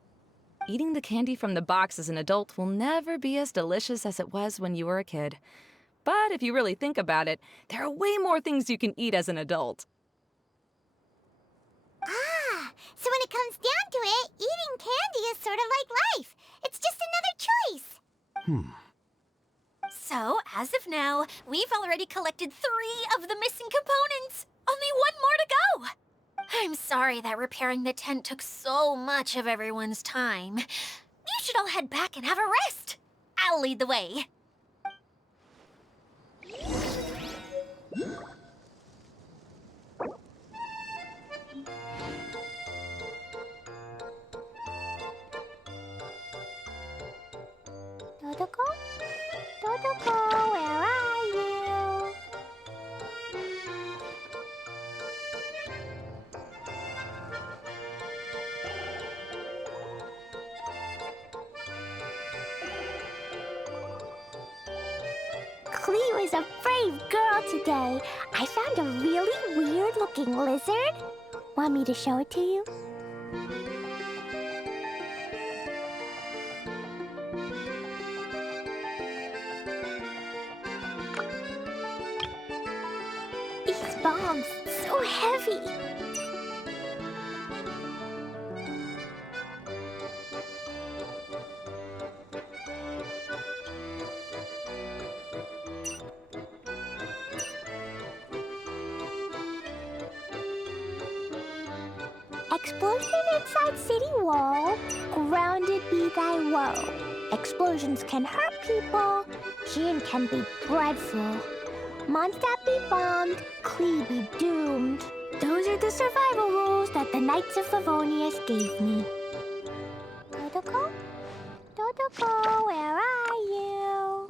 Eating the candy from the box as an adult will never be as delicious as it was when you were a kid. But if you really think about it, there are way more things you can eat as an adult. Ah, so when it comes down to it, eating candy is sort of like life. It's just another choice. So, as of now, we've already collected 3 of the missing components. Only 1 more to go. I'm sorry that repairing the tent took so much of everyone's time. You should all head back and have a rest. I'll lead the way. Dodoko? Dodoko, where are you? Clee was a brave girl today. I found a really weird-looking lizard. Want me to show it to you? These bombs, so heavy. Explosion inside city wall, grounded be thy woe. Explosions can hurt people, Jean can be dreadful. Mondstadt be bombed, Clee be doomed. Those are the survival rules that the Knights of Favonius gave me. Dodoko? Dodoko, where are you?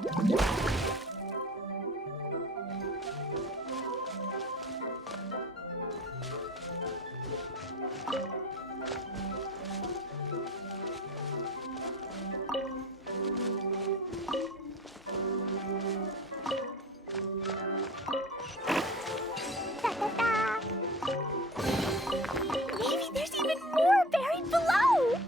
Da, da, da. Maybe there's even more buried below.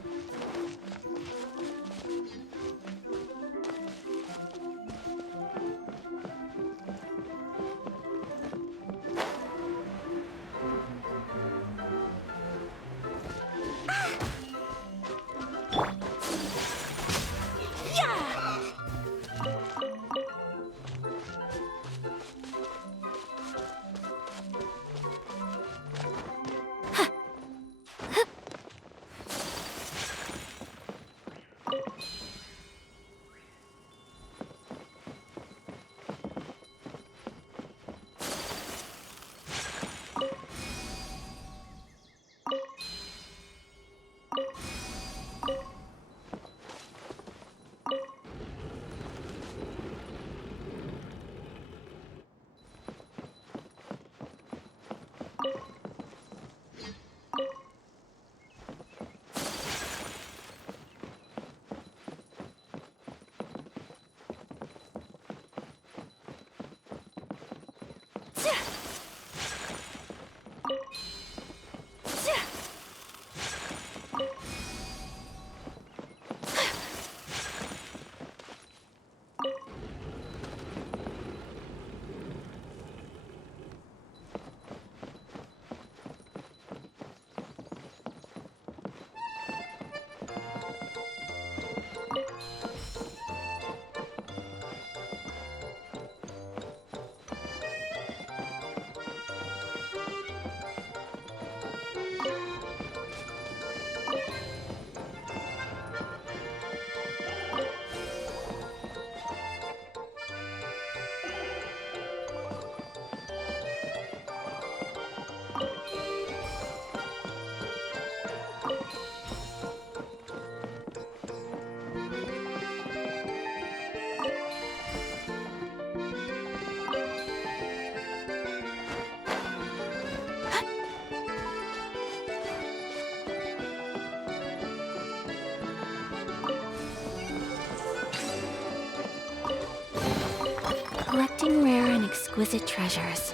Collecting rare and exquisite treasures.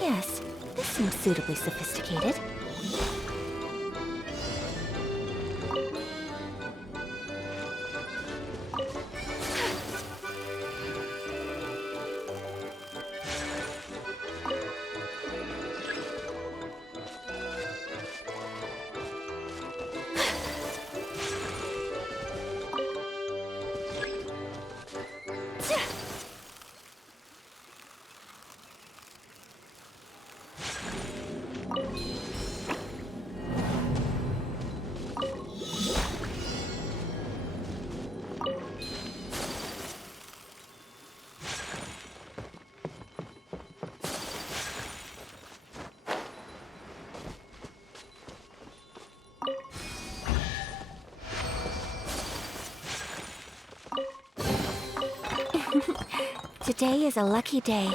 Yes, this seems suitably sophisticated. Today is a lucky day.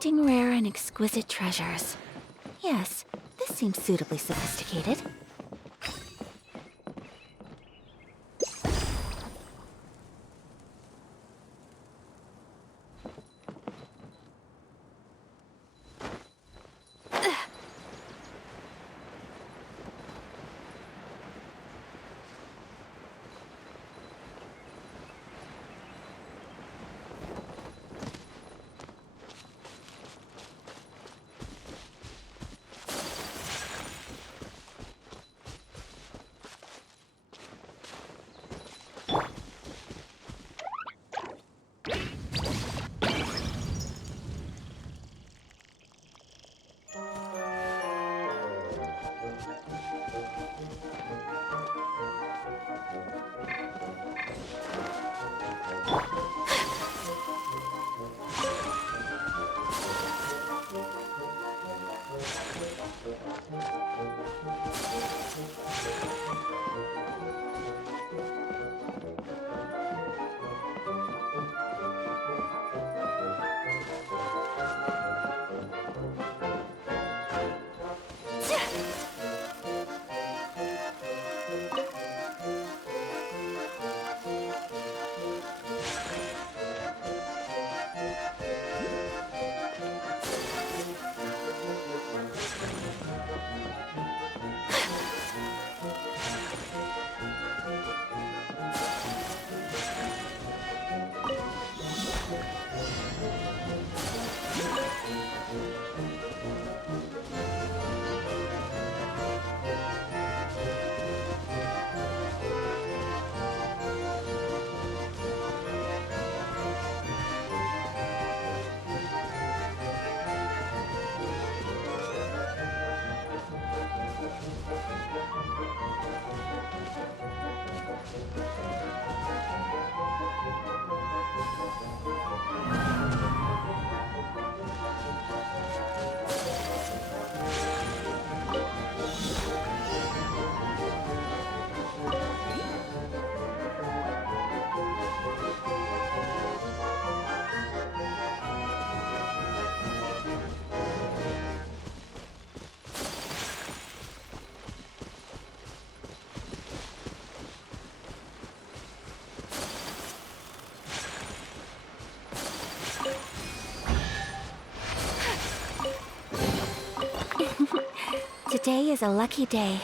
Collecting rare and exquisite treasures. Yes, this seems suitably sophisticated. Today is a lucky day.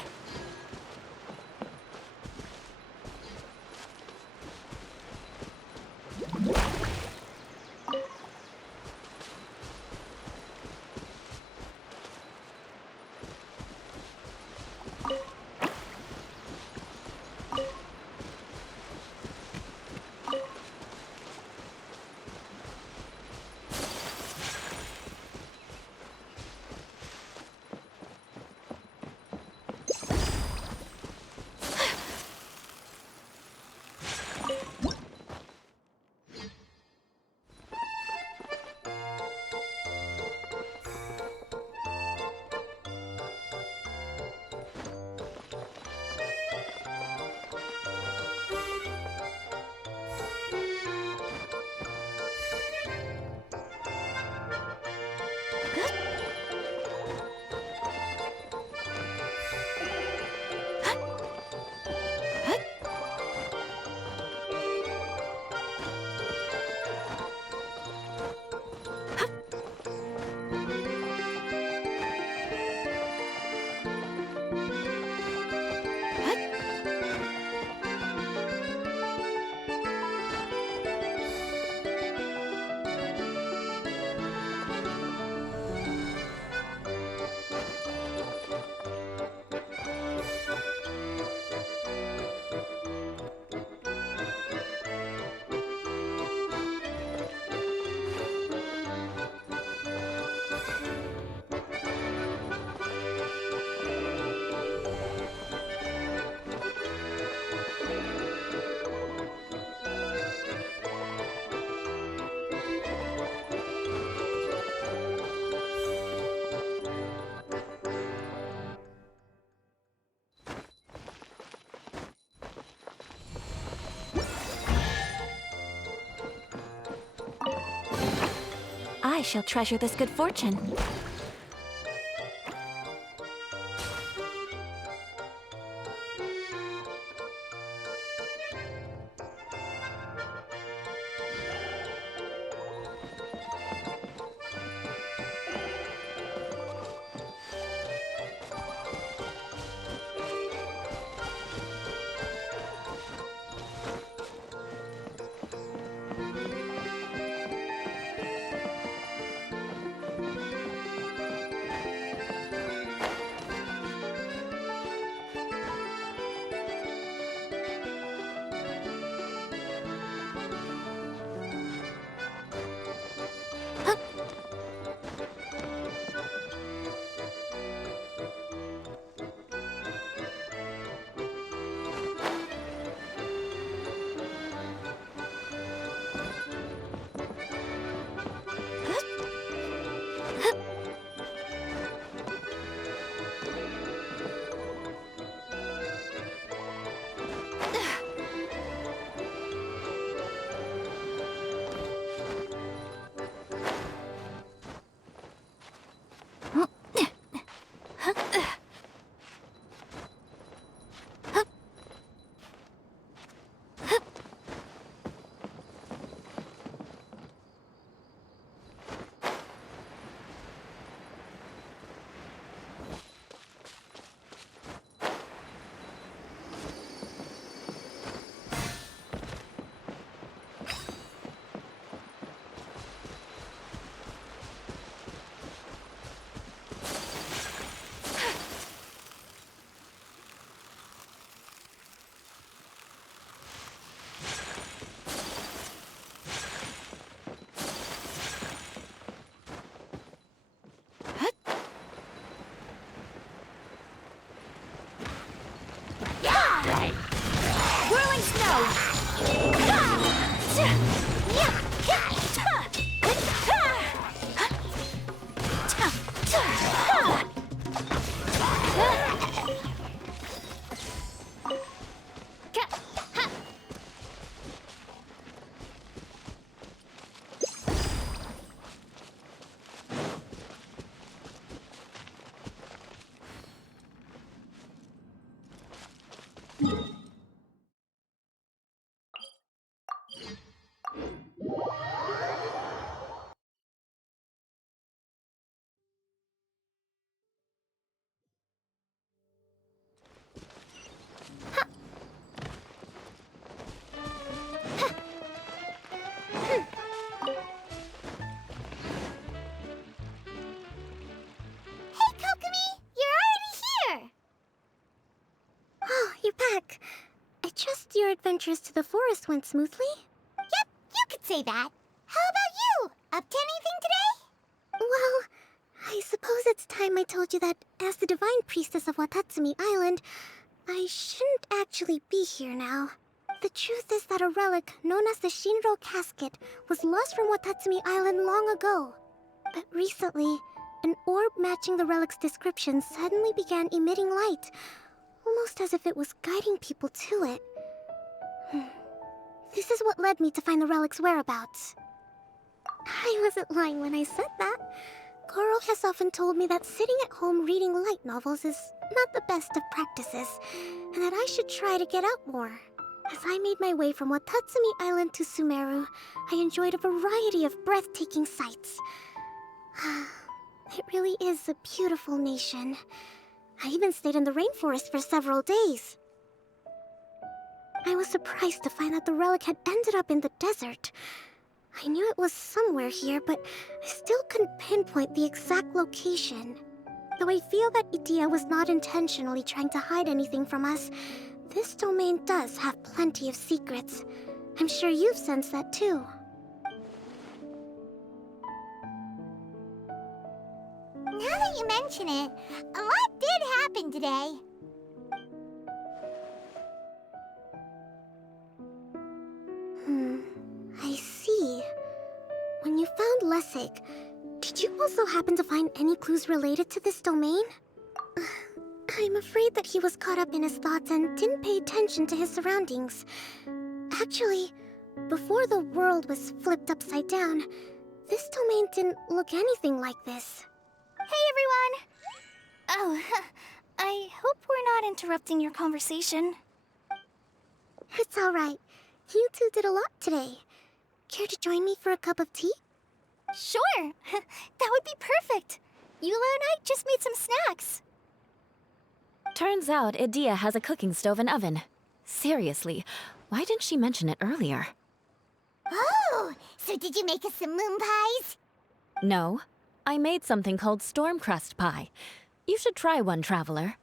shall treasure this good fortune. Whirling snow! Back. I trust your adventures to the forest went smoothly? Yep, you could say that. How about you? Up to anything today? Well, I suppose it's time I told you that as the divine priestess of Watatsumi Island, I shouldn't actually be here now. The truth is that a relic known as the Shinro Casket was lost from Watatsumi Island long ago. But recently, an orb matching the relic's description suddenly began emitting light, almost as if it was guiding people to it. This is what led me to find the relic's whereabouts. I wasn't lying when I said that. Goro has often told me that sitting at home reading light novels is not the best of practices, and that I should try to get out more. As I made my way from Watatsumi Island to Sumeru, I enjoyed a variety of breathtaking sights. It really is a beautiful nation. I even stayed in the rainforest for several days. I was surprised to find that the relic had ended up in the desert. I knew it was somewhere here, but I still couldn't pinpoint the exact location. Though I feel that Itia was not intentionally trying to hide anything from us, this domain does have plenty of secrets. I'm sure you've sensed that too. Now that you mention it, a lot did happen today. I see. When you found Lessig, did you also happen to find any clues related to this domain? I'm afraid that he was caught up in his thoughts and didn't pay attention to his surroundings. Actually, before the world was flipped upside down, This domain didn't look anything like this. Hey, everyone! Oh, I hope we're not interrupting your conversation. It's alright. You two did a lot today. Care to join me for a cup of tea? Sure! That would be perfect! Eula and I just made some snacks. Turns out Idia has a cooking stove and oven. Seriously, why didn't she mention it earlier? Oh, so did you make us some moon pies? No, I made something called storm crust pie. You should try one, Traveler.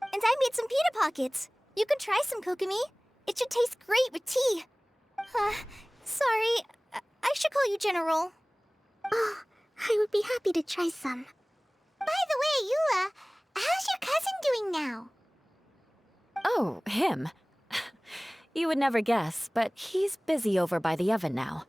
And I made some pita pockets. You could try some, Kokomi. It should taste great with tea. Sorry, I should call you General. Oh, I would be happy to try some. By the way, Eula, how's your cousin doing now? Oh, him. You would never guess, but he's busy over by the oven now.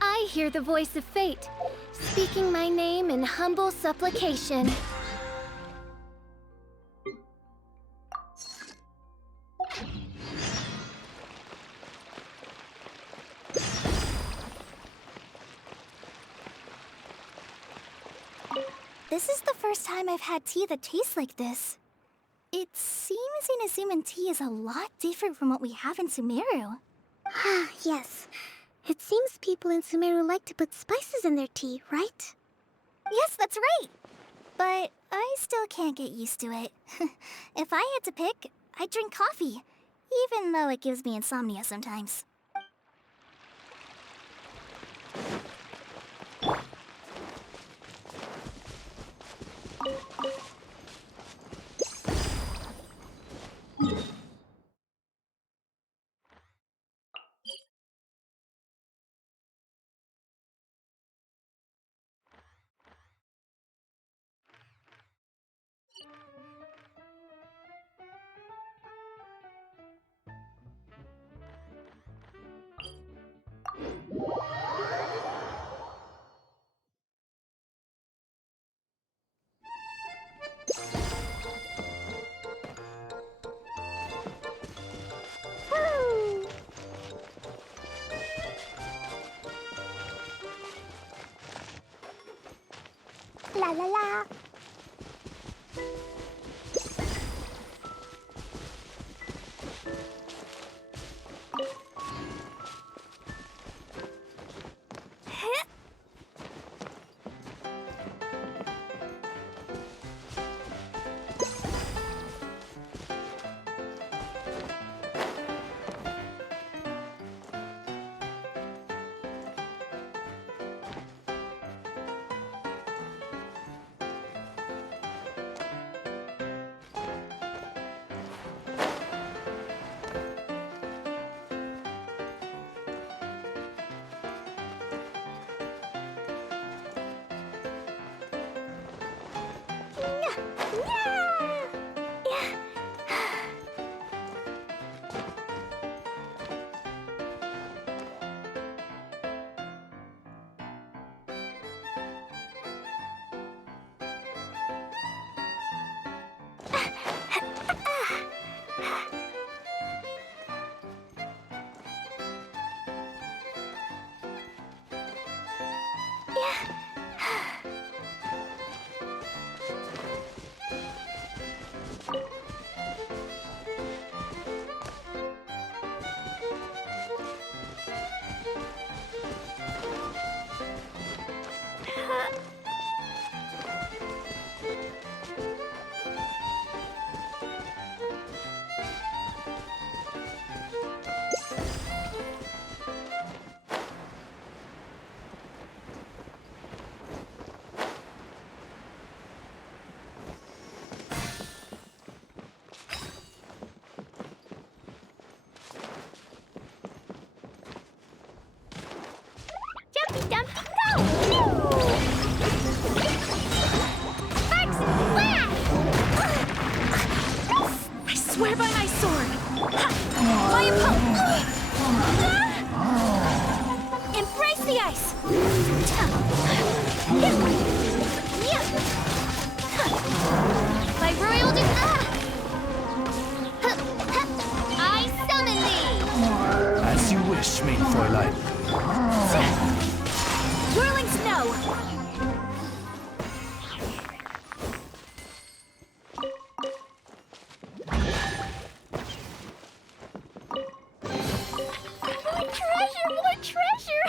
I hear the voice of fate, speaking my name in humble supplication. This is the first time I've had tea that tastes like this. It seems Inazuman tea is a lot different from what we have in Sumeru. Ah, yes. It seems people in Sumeru like to put spices in their tea, right? Yes, that's right. But I still can't get used to it. If I had to pick, I'd drink coffee, even though it gives me insomnia sometimes. La la la. Fräulein. Whirling snow! More treasure!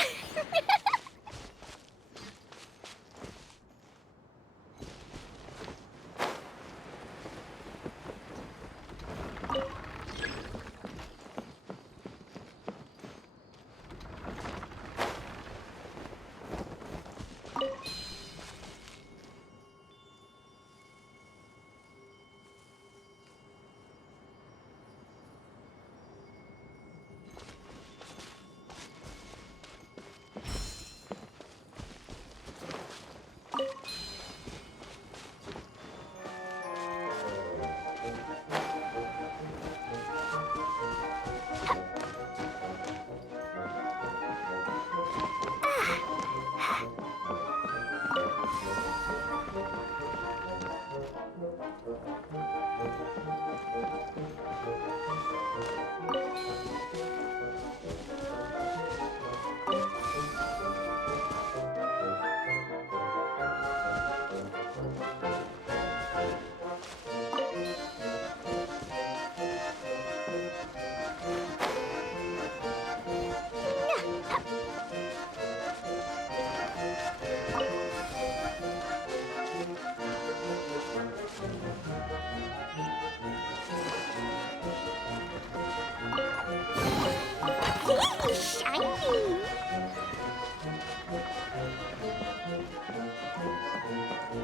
Shiny!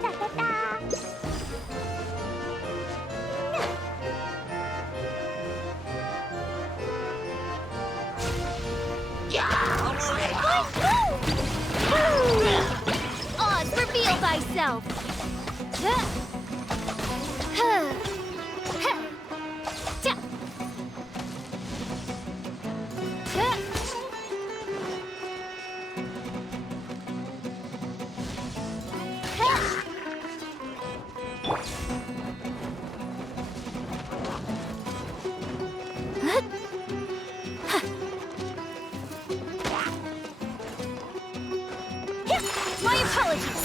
Da da da! Oz, reveal thyself! My apologies!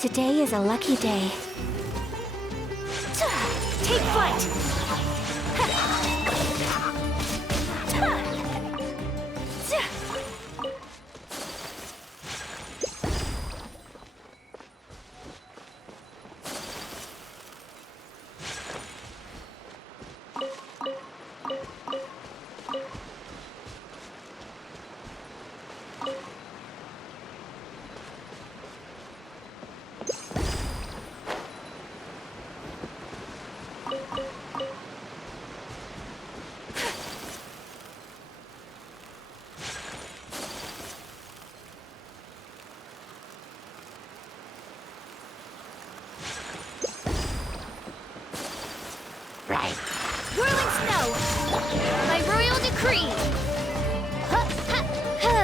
Today is a lucky day. Take flight! Right. Whirling snow! By royal decree! Ha, ha, ha.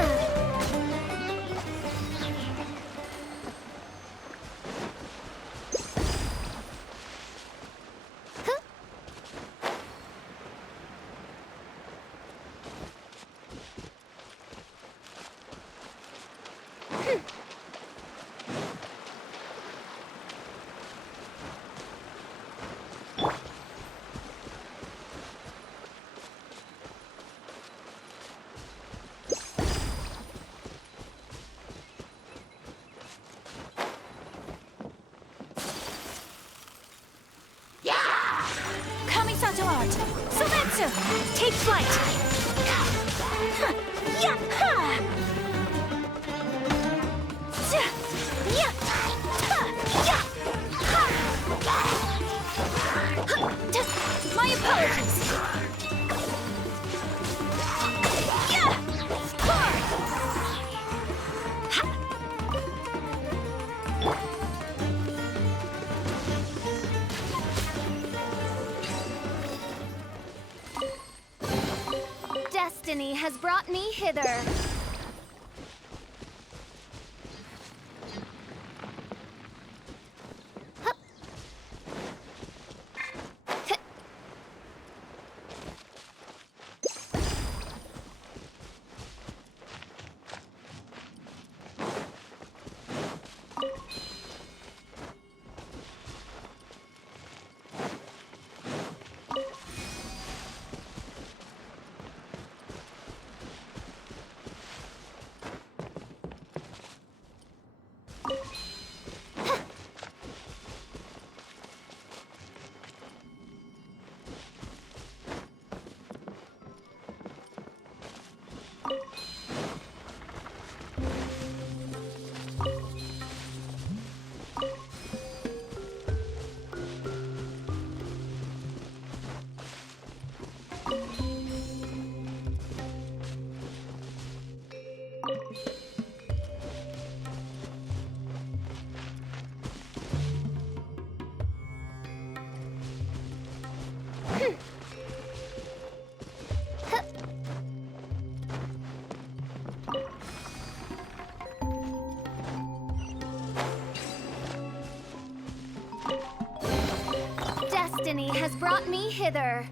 Kamisato art! Sometsu! Take flight! Ha! Ya! Ha! Tsa! Ya! Ha! Ya! Ha! Ha! Ta! My apologies! Ya! Ha! Ha! Destiny has brought me hither. destiny has brought me hither.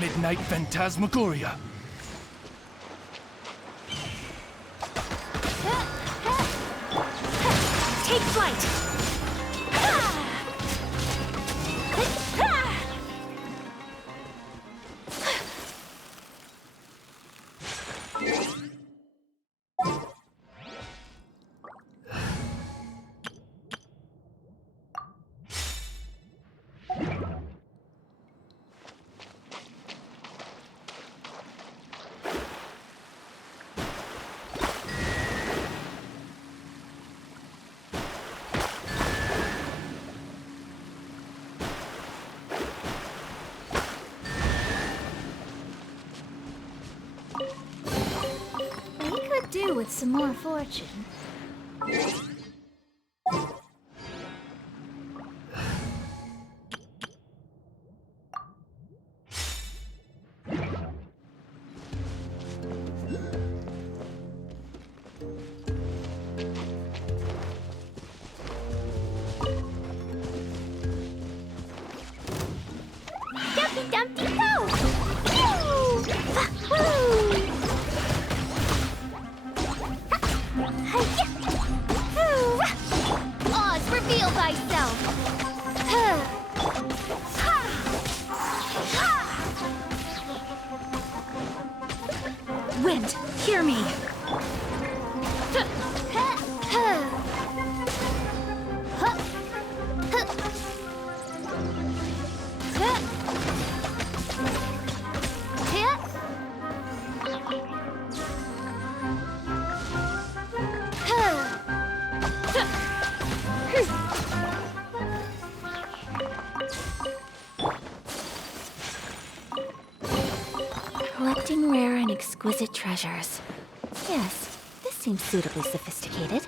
Midnight Phantasmagoria. Take flight! We could do with some more fortune. Dumpty Dumpty Go! Woo! Woo! Oz, reveal thyself! Wind, hear me! Collecting rare and exquisite treasures. Yes, this seems suitably sophisticated.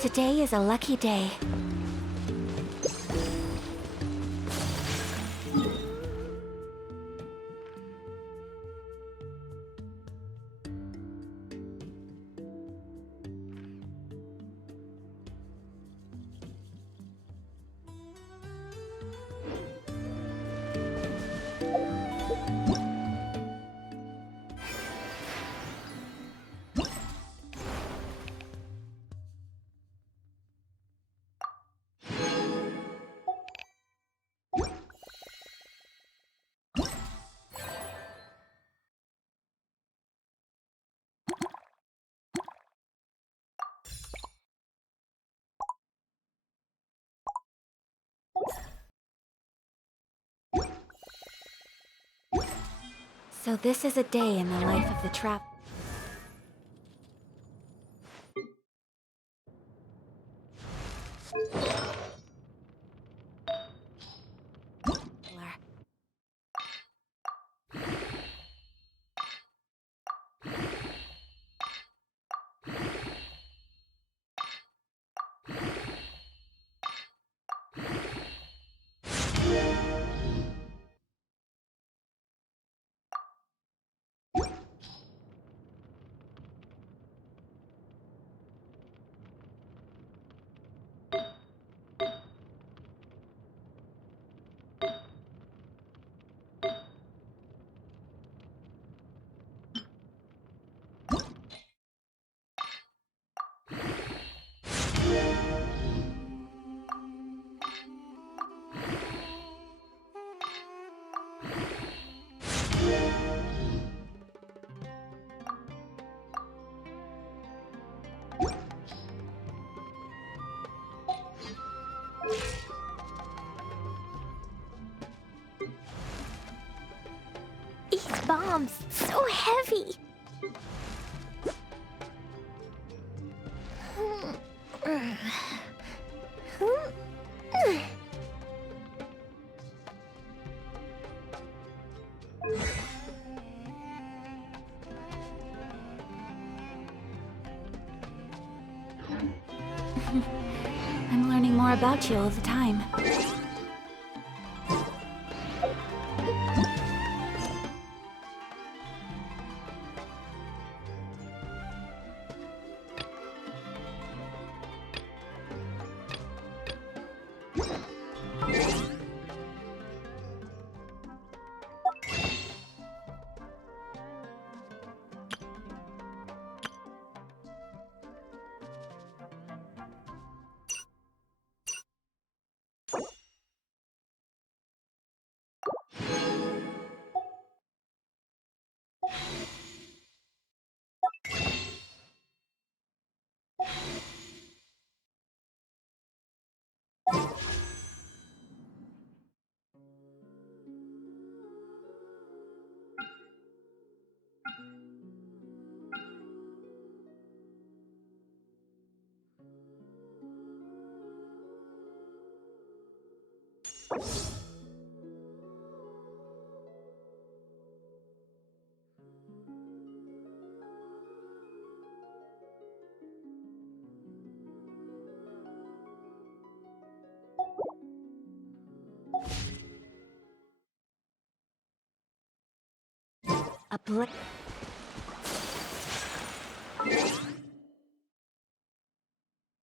Today is a lucky day. So this is a day in the life of the traveler. These bombs, so heavy. I'm learning more about you all the time. A